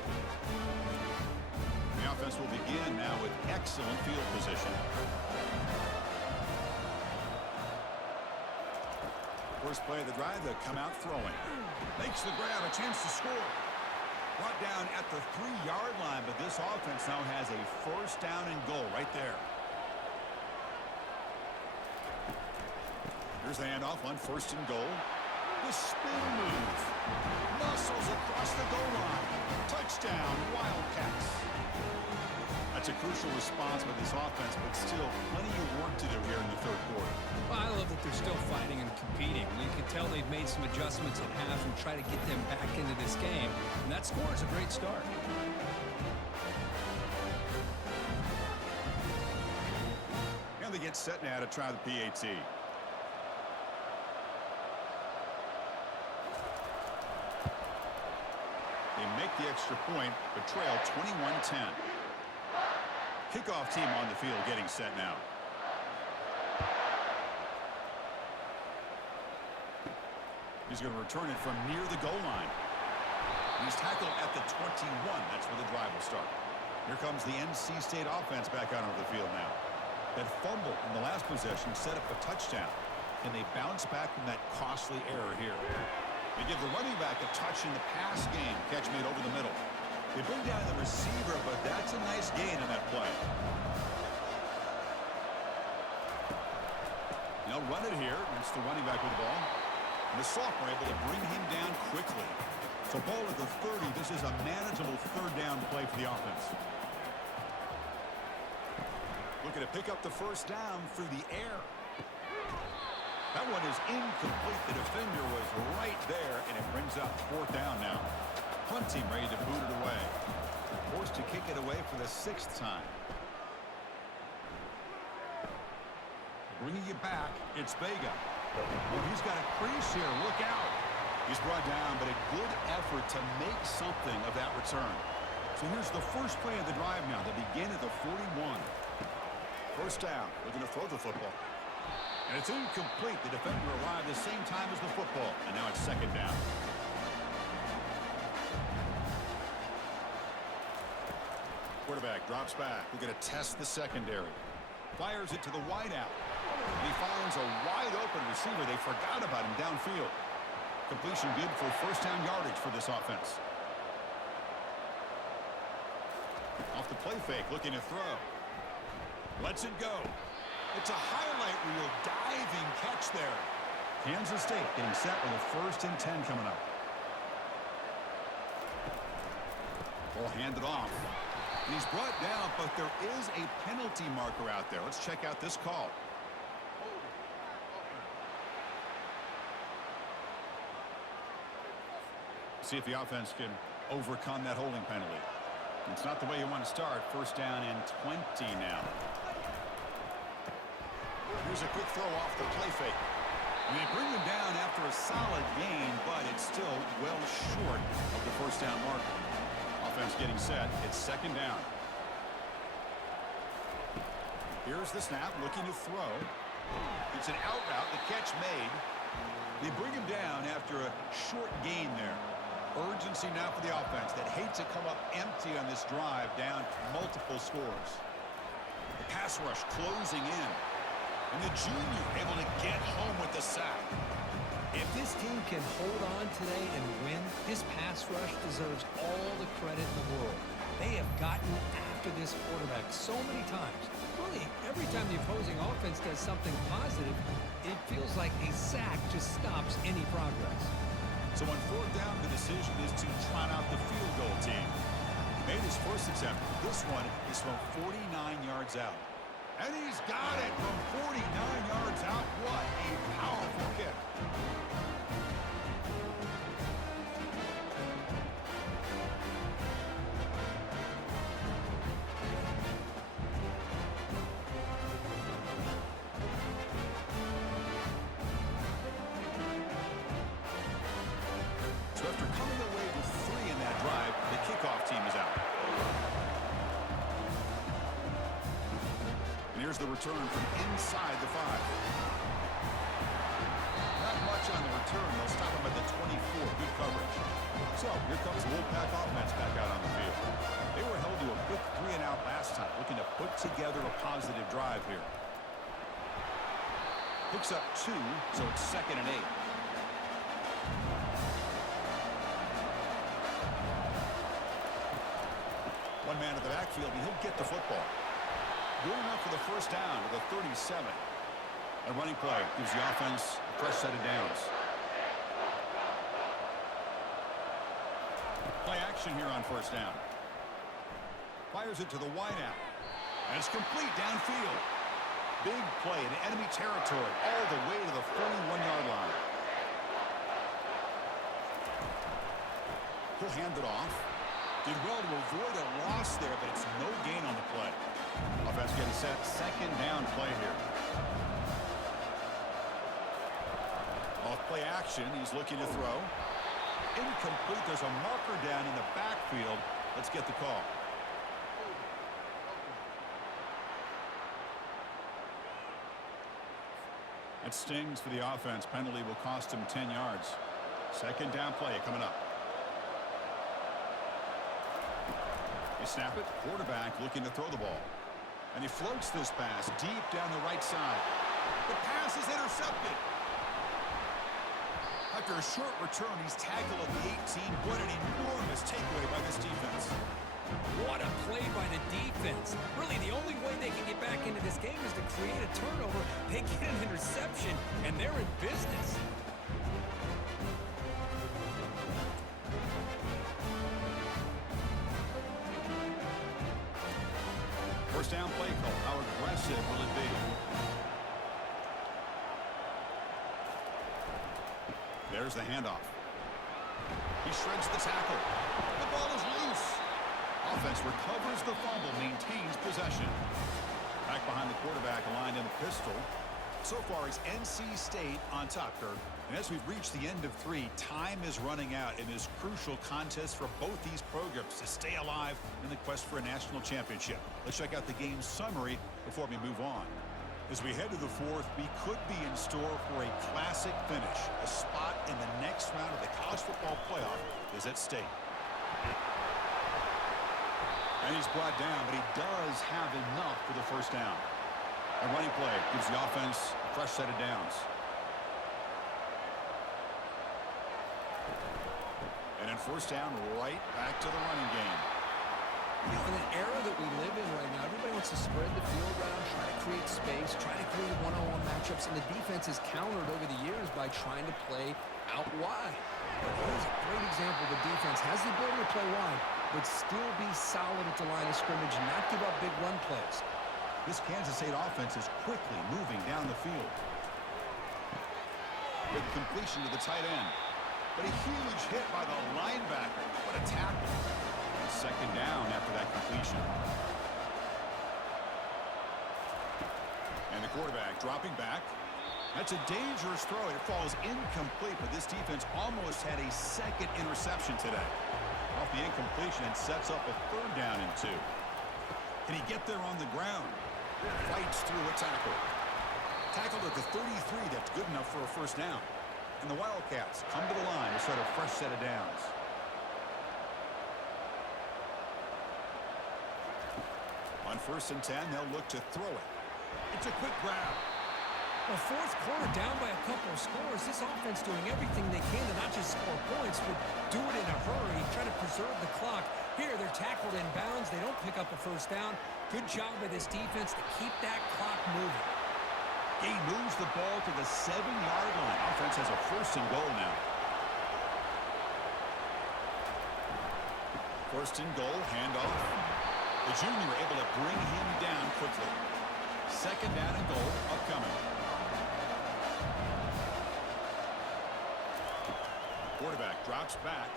The offense will begin now with excellent field position. First play of the drive, they'll come out throwing. Makes the grab, a chance to score. Brought down at the 3-yard line, but this offense now has a first down and goal right there. Here's the handoff on 1st and goal. The spin move. Muscles across the goal line. Touchdown, Wildcats. That's a crucial response by this offense, but still plenty of work to do here in the third quarter. Well, I love that they're still fighting and competing. You can tell they've made some adjustments at half and try to get them back into this game. And that score is a great start. And they get set now to try the PAT. They make the extra point, but trail 21-10. Kickoff team on the field getting set now. He's going to return it from near the goal line. He's tackled at the 21. That's where the drive will start. Here comes the NC State offense back out onto the field now. That fumble in the last possession set up a touchdown. Can they bounce back from that costly error here? They give the running back a touch in the pass game. Catch made over the middle. They bring down the receiver, but that's a nice gain on that play. They'll run it here. It's the running back with the ball. And the sophomore able to bring him down quickly. So ball at the 30. This is a manageable third down play for the offense. Looking to pick up the first down through the air. That one is incomplete. The defender was right there, and it brings up 4th down now. Punt team ready to boot it away. Forced to kick it away for the 6th time. Bringing it back, it's Vega. Oh, he's got a crease here. Look out. He's brought down, but a good effort to make something of that return. So here's the first play of the drive now. They begin at the 41. First down, looking to throw the football. And it's incomplete. The defender arrived the same time as the football. And now it's second down. Quarterback drops back. We're going to test the secondary. Fires it to the wideout. He finds a wide-open receiver. They forgot about him downfield. Completion good for first down yardage for this offense. Off the play fake, looking to throw. Lets it go. It's a highlight reel diving catch there. Kansas State getting set with a 1st and 10 coming up. Ball handed off. And he's brought down, but there is a penalty marker out there. Let's check out this call. See if the offense can overcome that holding penalty. It's not the way you want to start. First down and 20 now. Here's a quick throw off the play fake. And they bring him down after a solid gain, but it's still well short of the first down marker. Offense getting set. It's second down. Here's the snap, looking to throw. It's an out route, the catch made. They bring him down after a short gain there. Urgency now for the offense that hates to come up empty on this drive, down multiple scores. The pass rush closing in. And the junior able to get home with the sack. If this team can hold on today and win, this pass rush deserves all the credit in the world. They have gotten after this quarterback so many times. Really, every time the opposing offense does something positive, it feels like a sack just stops any progress. So on fourth down, the decision is to trot out the field goal team. He made his first attempt. This one is from 49 yards out. And he's got it from 49 yards out. What a powerful kick. So after coming away with 3 in that drive, the kickoff team is out. And here's the return from inside the 5. Not much on the return. They'll stop him at the 24. Good coverage. So here comes the Wolfpack offense back out on the field. They were held to a quick 3 and out last time, looking to put together a positive drive here. Picks up 2, so it's second and 8. One man at the backfield, and he'll get the football. Good enough for the first down to the 37. A running play gives the offense a fresh set of downs. Play action here on first down. Fires it to the wideout. And it's complete downfield. Big play in enemy territory all the way to the 41-yard line. He'll hand it off. Did well to avoid a loss there, but it's no gain on the play. Offense getting set. Second down play here. Off play action. He's looking to throw. Incomplete. There's a marker down in the backfield. Let's get the call. That stings for the offense. Penalty will cost him 10 yards. Second down play coming up. They snap it. Quarterback looking to throw the ball. And he floats this pass deep down the right side. The pass is intercepted. After a short return, he's tackled at the 18. What an enormous takeaway by this defense. What a play by the defense. Really, the only way they can get back into this game is to create a turnover. They get an interception, and they're in business. First down play call. How aggressive will it be? There's the handoff. He shreds the tackle. The ball is loose. Offense recovers the fumble, maintains possession. Back behind the quarterback, aligned in the pistol. So far, it's NC State on top, Kirk. And as we've reached the end of 3, time is running out in this crucial contest for both these programs to stay alive in the quest for a national championship. Let's check out the game summary before we move on. As we head to the 4th, we could be in store for a classic finish. A spot in the next round of the college football playoff is at stake. And he's brought down, but he does have enough for the first down. A running play gives the offense a fresh set of downs. And then first down, right back to the running game. You know, in an era that we live in right now, everybody wants to spread the field around, try to create space, try to create one-on-one matchups, and the defense has countered over the years by trying to play out wide. But here's a great example. The defense has the ability to play wide, but still be solid at the line of scrimmage and not give up big run plays. This Kansas State offense is quickly moving down the field. Good completion to the tight end. But a huge hit by the linebacker. What a tackle. And second down after that completion. And the quarterback dropping back. That's a dangerous throw. It falls incomplete, but this defense almost had a second interception today. Off the incompletion, it sets up a third down and 2. Can he get there on the ground? Fights through a tackle. Tackled at the 33. That's good enough for a first down. And the Wildcats come to the line to start a fresh set of downs. On 1st and 10, they'll look to throw it. It's a quick grab. Well, 4th quarter, down by a couple of scores. This offense doing everything they can to not just score points, but do it in a hurry, try to preserve the clock. Here, they're tackled in bounds. They don't pick up a first down. Good job by this defense to keep that clock moving. He moves the ball to the 7-yard line. Offense has a 1st and goal now. 1st and goal, handoff. The junior able to bring him down quickly. 2nd down and goal, upcoming. Quarterback drops back.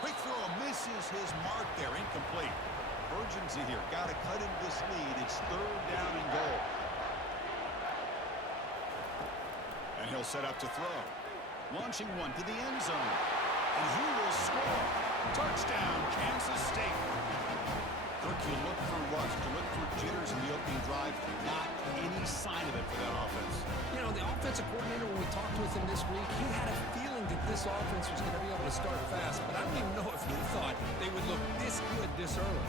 Quick throw, misses his mark there, incomplete. Urgency here, got to cut into this lead. It's 3rd down and goal. And he'll set up to throw. Launching one to the end zone. And he will score. Touchdown, Kansas State. Kirk, you look for rust, you look for jitters in the opening drive. Not any sign of it for that offense. You know, the offensive coordinator, when we talked with him this week, he had a feeling that this offense was going to be able to start fast. But I don't even know if he thought they would look this good this early.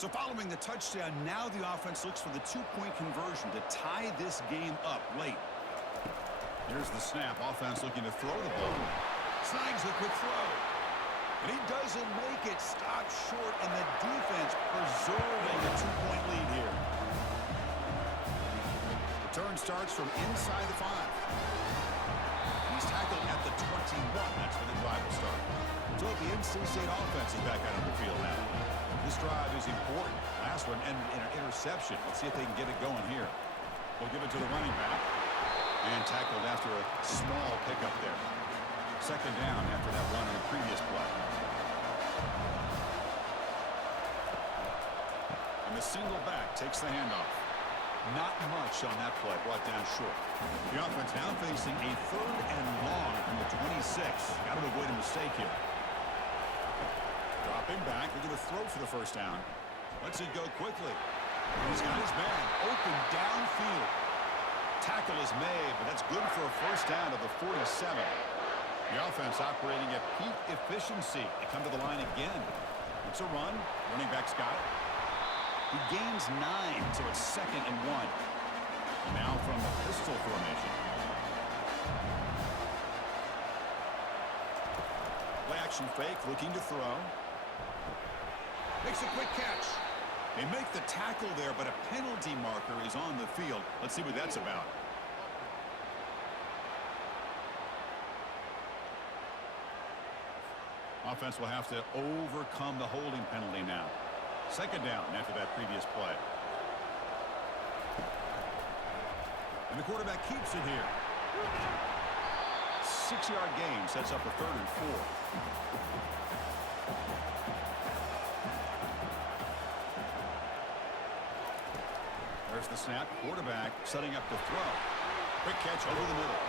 So following the touchdown, now the offense looks for the 2-point conversion to tie this game up late. Here's the snap. Offense looking to throw the ball. Snags a quick throw. And he doesn't make it. Stopped short, and the defense preserving a 2-point lead here. Return starts from inside the 5. He's tackled at the 21. That's where the drive will start. So the NC State offense is back out on the field now. This drive is important. Last one ended in an interception. Let's see if they can get it going here. We'll give it to the running back. And tackled after a small pickup there. 2nd down after that run in the previous play. And the single back takes the handoff. Not much on that play, brought down short. The offense now facing a 3rd and long from the 26. Got to avoid a mistake here. Dropping back, they're going to throw for the first down. Lets it go quickly. He's got his man open downfield. Tackle is made, but that's good for a first down of the 47. The offense operating at peak efficiency. They come to the line again. It's a run. Running back's got it. He gains 9, so it's 2nd and 1. And now from the pistol formation. Play action fake, looking to throw. Makes a quick catch. They make the tackle there, but a penalty marker is on the field. Let's see what that's about. Offense will have to overcome the holding penalty now. 2nd down after that previous play. And the quarterback keeps it here. 6-yard gain sets up a 3rd and 4. snap. Quarterback setting up to throw. Quick catch over the middle.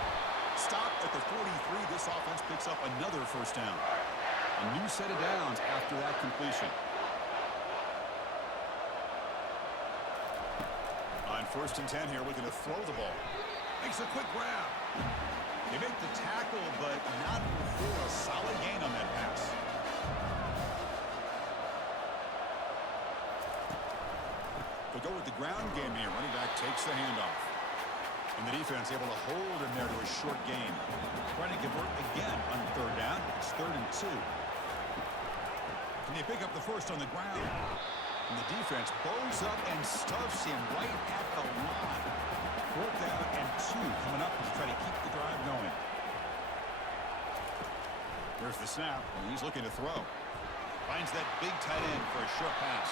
Stop at the 43. This offense picks up another first down. A new set of downs after that completion. On 1st and 10 here, looking to throw the ball. Makes a quick grab. They make the tackle, but not before a solid gain on that pass. They'll go with the ground game here. Running back takes the handoff. And the defense able to hold him there to a short gain. Trying to convert again on 3rd down. It's 3rd and 2. Can they pick up the first on the ground? And the defense bows up and stuffs him right at the line. 4th down and 2 coming up to try to keep the drive going. There's the snap, and he's looking to throw. Finds that big tight end for a short pass.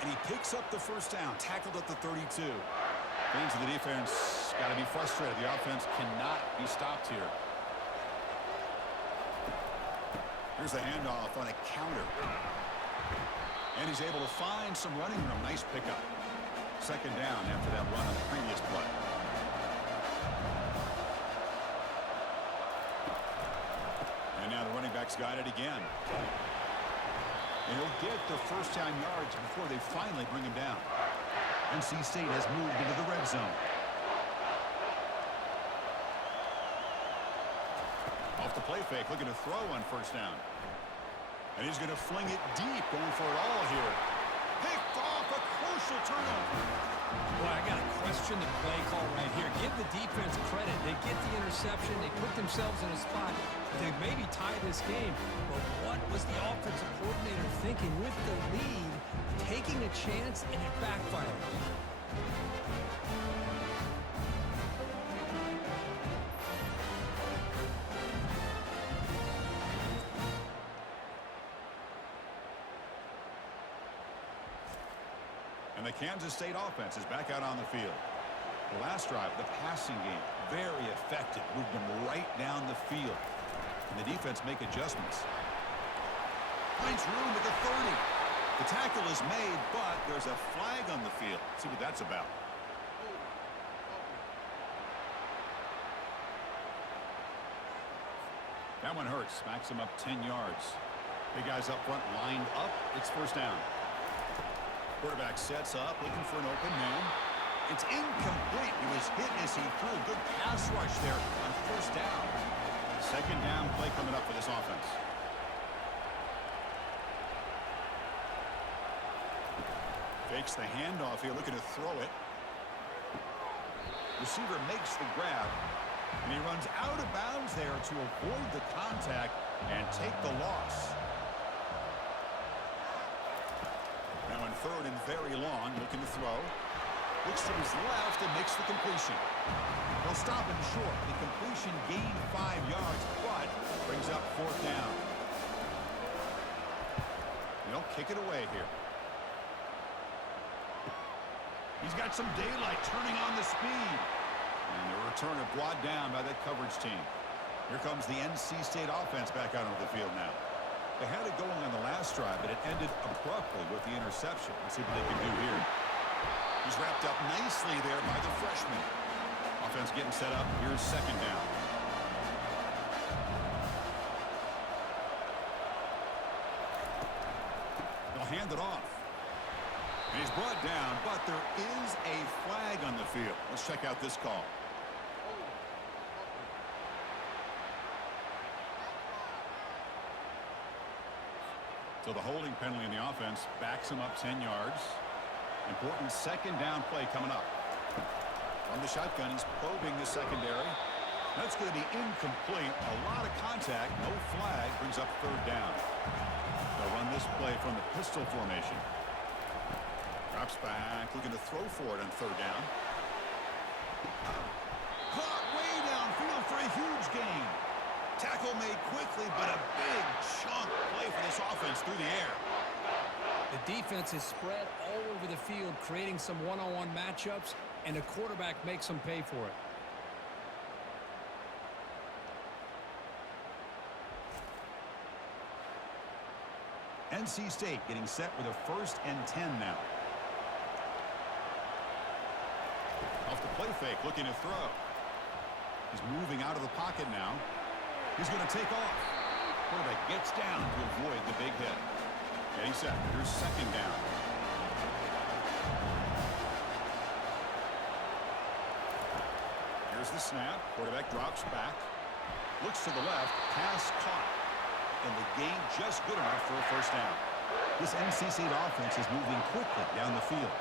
And he picks up the first down, tackled at the 32. Fans of the defense got to be frustrated. The offense cannot be stopped here. Here's the handoff on a counter. And he's able to find some running room. Nice pickup. 2nd down after that run on the previous play. And now the running back's got it again. And he'll get the first down yards before they finally bring him down. NC State has moved into the red zone. Off the play fake, looking to throw on 1st down. And he's going to fling it deep, going for it all here. Picked off, a crucial turnover. Well, I got to question the play call right here. Give the defense credit. They get the interception. They put themselves in a spot to maybe tie this game. But what was the offensive coordinator thinking with the lead, taking a chance, and it backfired? And the Kansas State offense is back out on the field. The last drive, the passing game, very effective. Moved them right down the field. And the defense make adjustments. Finds room at the 30. The tackle is made, but there's a flag on the field. Let's see what that's about. That one hurts. Smacks him up 10 yards. Big guys up front lined up. It's 1st down. Quarterback sets up, looking for an open man. It's incomplete. He was hit as he threw. Good pass rush there on 1st down. 2nd down play coming up for this offense. Fakes the handoff here, looking to throw it. Receiver makes the grab, and he runs out of bounds there to avoid the contact and take the loss. Now on 3rd and very long, looking to throw. Looks to his left and makes the completion. He'll stop him short. The completion gained 5 yards, but brings up 4th down. They'll kick it away here. He's got some daylight turning on the speed. And the returner brought down by that coverage team. Here comes the NC State offense back out onto the field now. They had it going on the last drive, but it ended abruptly with the interception. Let's see what they can do here. He's wrapped up nicely there by the freshman. Offense getting set up. Here's 2nd down. They'll hand it off. And he's brought down, but there is a flag on the field. Let's check out this call. So the holding penalty in the offense backs him up 10 yards. Important 2nd down play coming up. From the shotgun, he's probing the secondary. That's going to be incomplete. A lot of contact, no flag, brings up 3rd down. They'll run this play from the pistol formation. Drops back, looking to throw for it on 3rd down. Caught way downfield for a huge gain. Tackle made quickly, but a big chunk play for this offense through the air. The defense is spread all over the field, creating some one-on-one matchups, and the quarterback makes them pay for it. NC State getting set with a 1st and 10 now. fake, looking to throw. He's moving out of the pocket now. He's going to take off. Quarterback gets down to avoid the big hit. Getting set. Here's second down. Here's the snap. Quarterback drops back. Looks to the left. Pass caught. And the gain just good enough for a first down. This NC State offense is moving quickly down the field.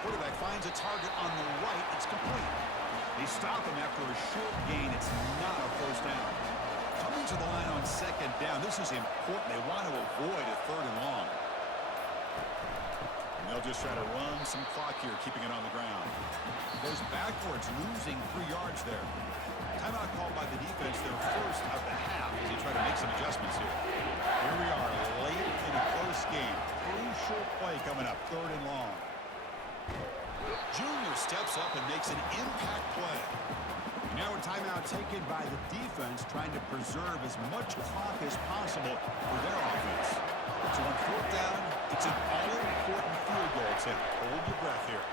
Quarterback finds a target on the right. It's complete. They stop him after a short gain. It's not a first down. Coming to the line on second down. This is important. They want to avoid a third and long. And they'll just try to run some clock here, keeping it on the ground. Goes backwards, losing 3 yards there. Timeout called by the defense, their first of the half, as they try to make some adjustments here. Here we are, late in a close game. Crucial play coming up, third and long. Junior steps up and makes an impact play. Now a timeout taken by the defense, trying to preserve as much clock as possible for their offense. So on fourth down, it's an all-important field goal attempt. Hold your breath here.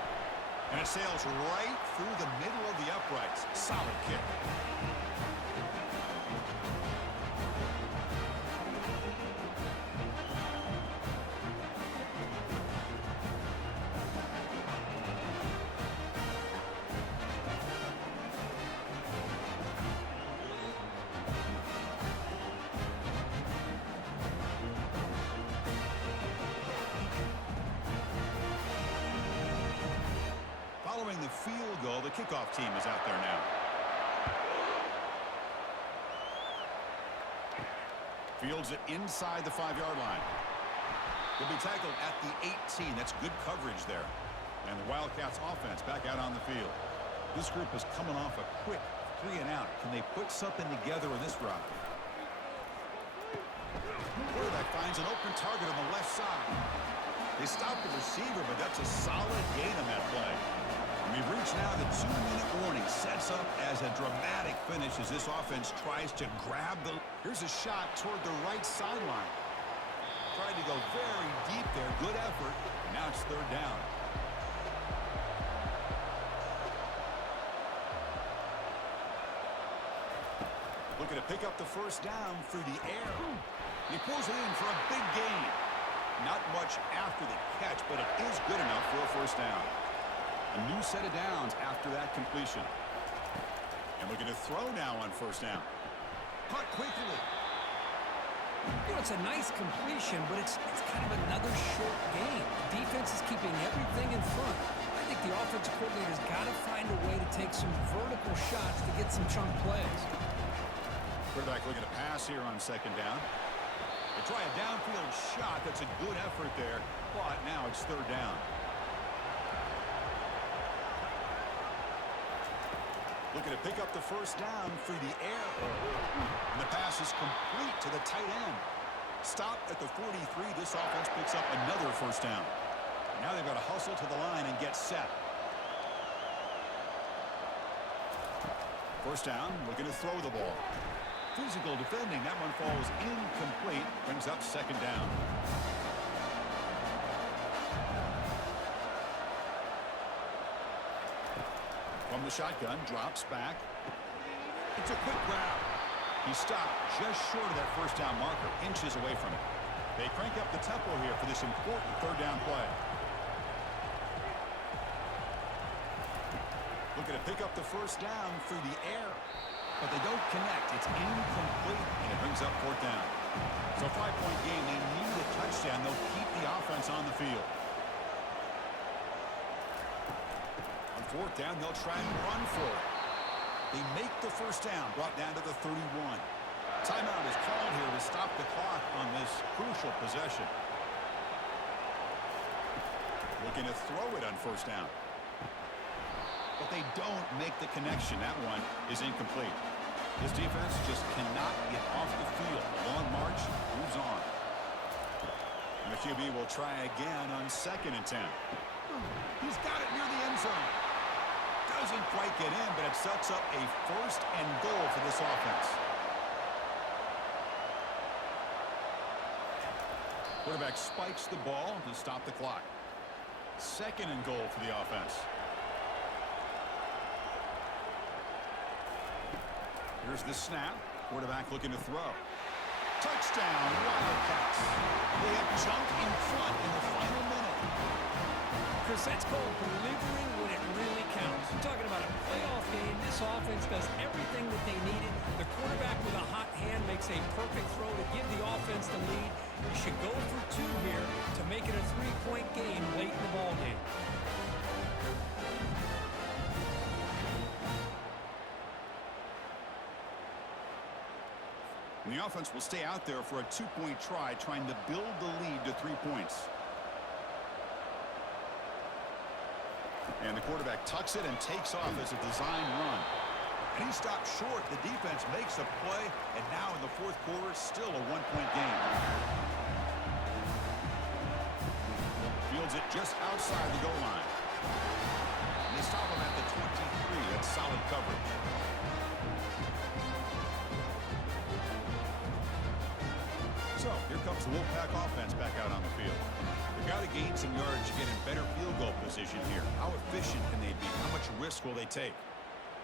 And it sails right through the middle of the uprights. Solid kick. Following the field goal, the kickoff team is out there now. Fields it inside the 5-yard line. He'll be tackled at the 18. That's good coverage there. And the Wildcats offense back out on the field. This group is coming off a quick 3 and out. Can they put something together in this drive? Quarterback finds an open target on the left side. They stop the receiver, but that's a solid gain on that play. And we've reached now the 2-minute warning. Sets up as a dramatic finish as this offense tries to grab the... Here's a shot toward the right sideline. Tried to go very deep there. Good effort. And now it's third down. Looking to pick up the first down through the air. He pulls it in for a big gain. Not much after the catch, but it is good enough for a first down. A new set of downs after that completion. And looking to throw now on first down. Caught quickly. You know, it's a nice completion, but it's kind of another short game. The defense is keeping everything in front. I think the offensive coordinator's got to find a way to take some vertical shots to get some chunk plays. Quarterback looking to pass here on second down. They try a downfield shot. That's a good effort there, but now it's third down. Looking to pick up the first down through the air. And the pass is complete to the tight end. Stop at the 43. This offense picks up another first down. Now they've got to hustle to the line and get set. First down, looking to throw the ball. Physical defending. That one falls incomplete. Brings up second down. From the shotgun, drops back. It's a quick grab. He stopped just short of that first down marker, inches away from it. They crank up the tempo here for this important third down play. Looking to pick up the first down through the air. But they don't connect. It's incomplete, and it brings up fourth down. So a 5-point game. They need a touchdown. They'll keep the offense on the field. On fourth down, they'll try and run for it. They make the first down, brought down to the 31. Timeout is called here to stop the clock on this crucial possession. Looking to throw it on first down. But they don't make the connection. That one is incomplete. This defense just cannot get off the field. The long march moves on. And the QB will try again on second and 10. He's got it near the end zone. Doesn't quite get in, but it sets up a first and goal for this offense. Quarterback spikes the ball to stop the clock. Second and goal for the offense. Here's the snap. Quarterback looking to throw. Touchdown, Wildcats. They have jumped in front in the final minute. Chris, that's called delivering when it really counts. We're talking about a playoff game. This offense does everything that they needed. The quarterback with a hot hand makes a perfect throw to give the offense the lead. You should go for two here to make it a three-point game late in the ball game. And the offense will stay out there for a two-point try, trying to build the lead to 3 points. And the quarterback tucks it and takes off as a design run. And he stopped short. The defense makes a play, and now in the fourth quarter, still a one-point game. Fields it just outside the goal line. And they stop him at the 23. That's solid coverage. So, here comes the Wolfpack offense back out on the field. They've got to gain some yards to get in better field goal position here. How efficient can they be? How much risk will they take?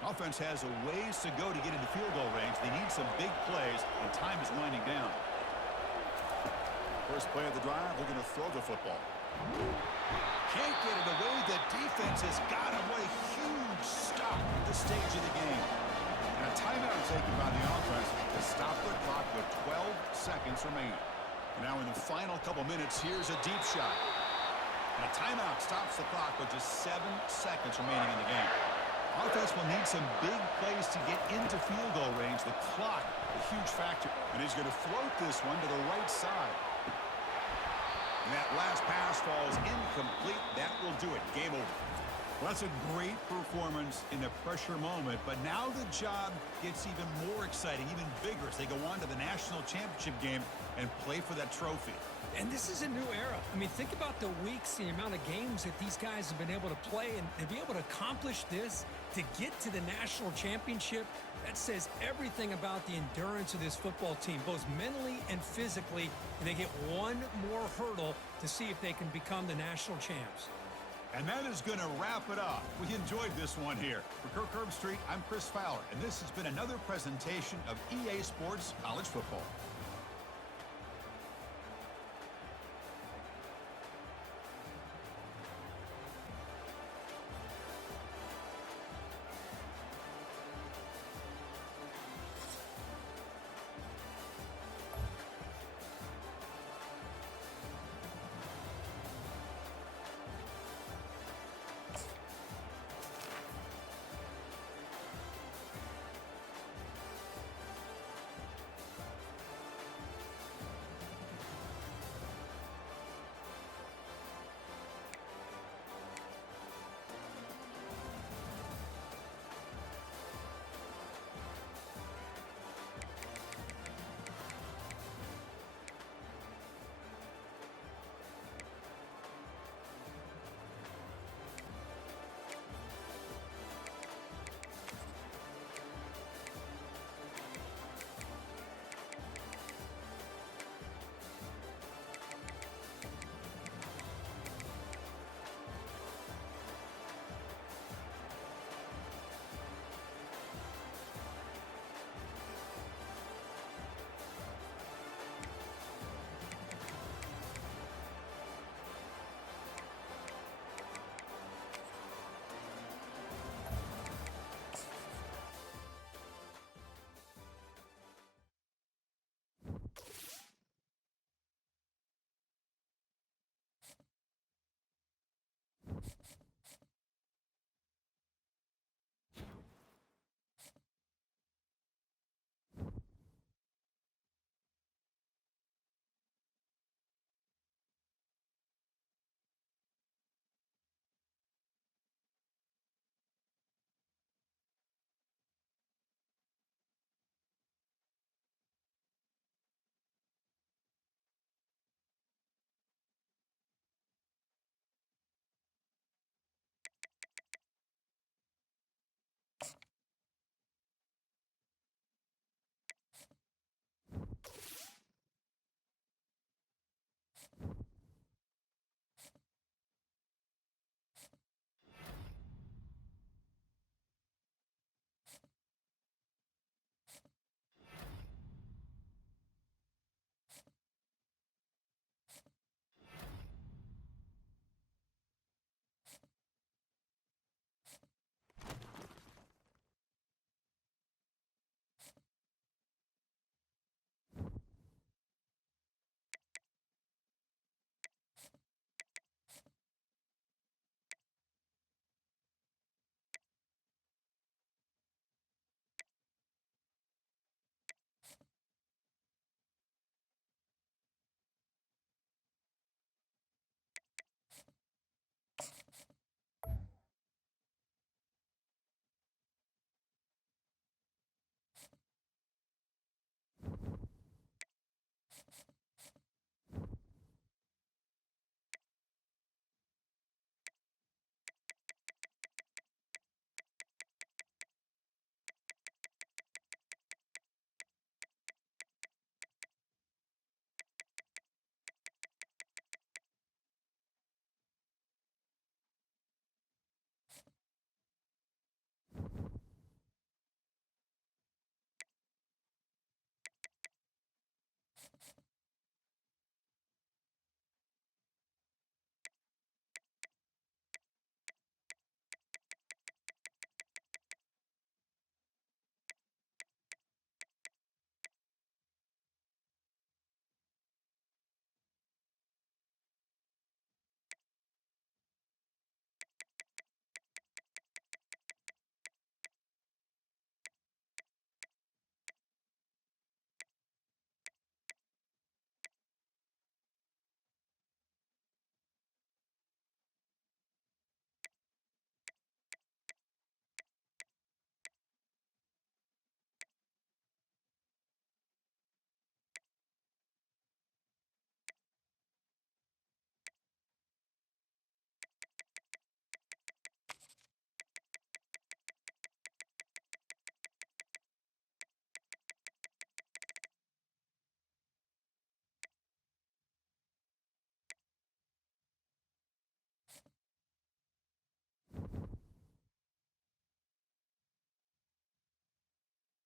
Offense has a ways to go to get into field goal range. They need some big plays, and time is winding down. First play of the drive, they're going to throw the football. Can't get it away. The defense has got him. What a huge stop at this stage of the game. And a timeout taken by the offense to stop the clock with 12 seconds remaining. And now in the final couple minutes, here's a deep shot. And a timeout stops the clock with just 7 seconds remaining in the game. Offense will need some big plays to get into field goal range. The clock, a huge factor. And he's going to float this one to the right side. And that last pass falls incomplete. That will do it. Game over. Well, that's a great performance in a pressure moment, but now the job gets even more exciting, even bigger as they go on to the national championship game and play for that trophy. And this is a new era. I mean, think about the weeks, the amount of games that these guys have been able to play, and to be able to accomplish this, to get to the national championship, that says everything about the endurance of this football team, both mentally and physically, and they get one more hurdle to see if they can become the national champs. And that is going to wrap it up. We enjoyed this one here. For Kirk Herbstreit, I'm Chris Fowler, and this has been another presentation of EA Sports College Football.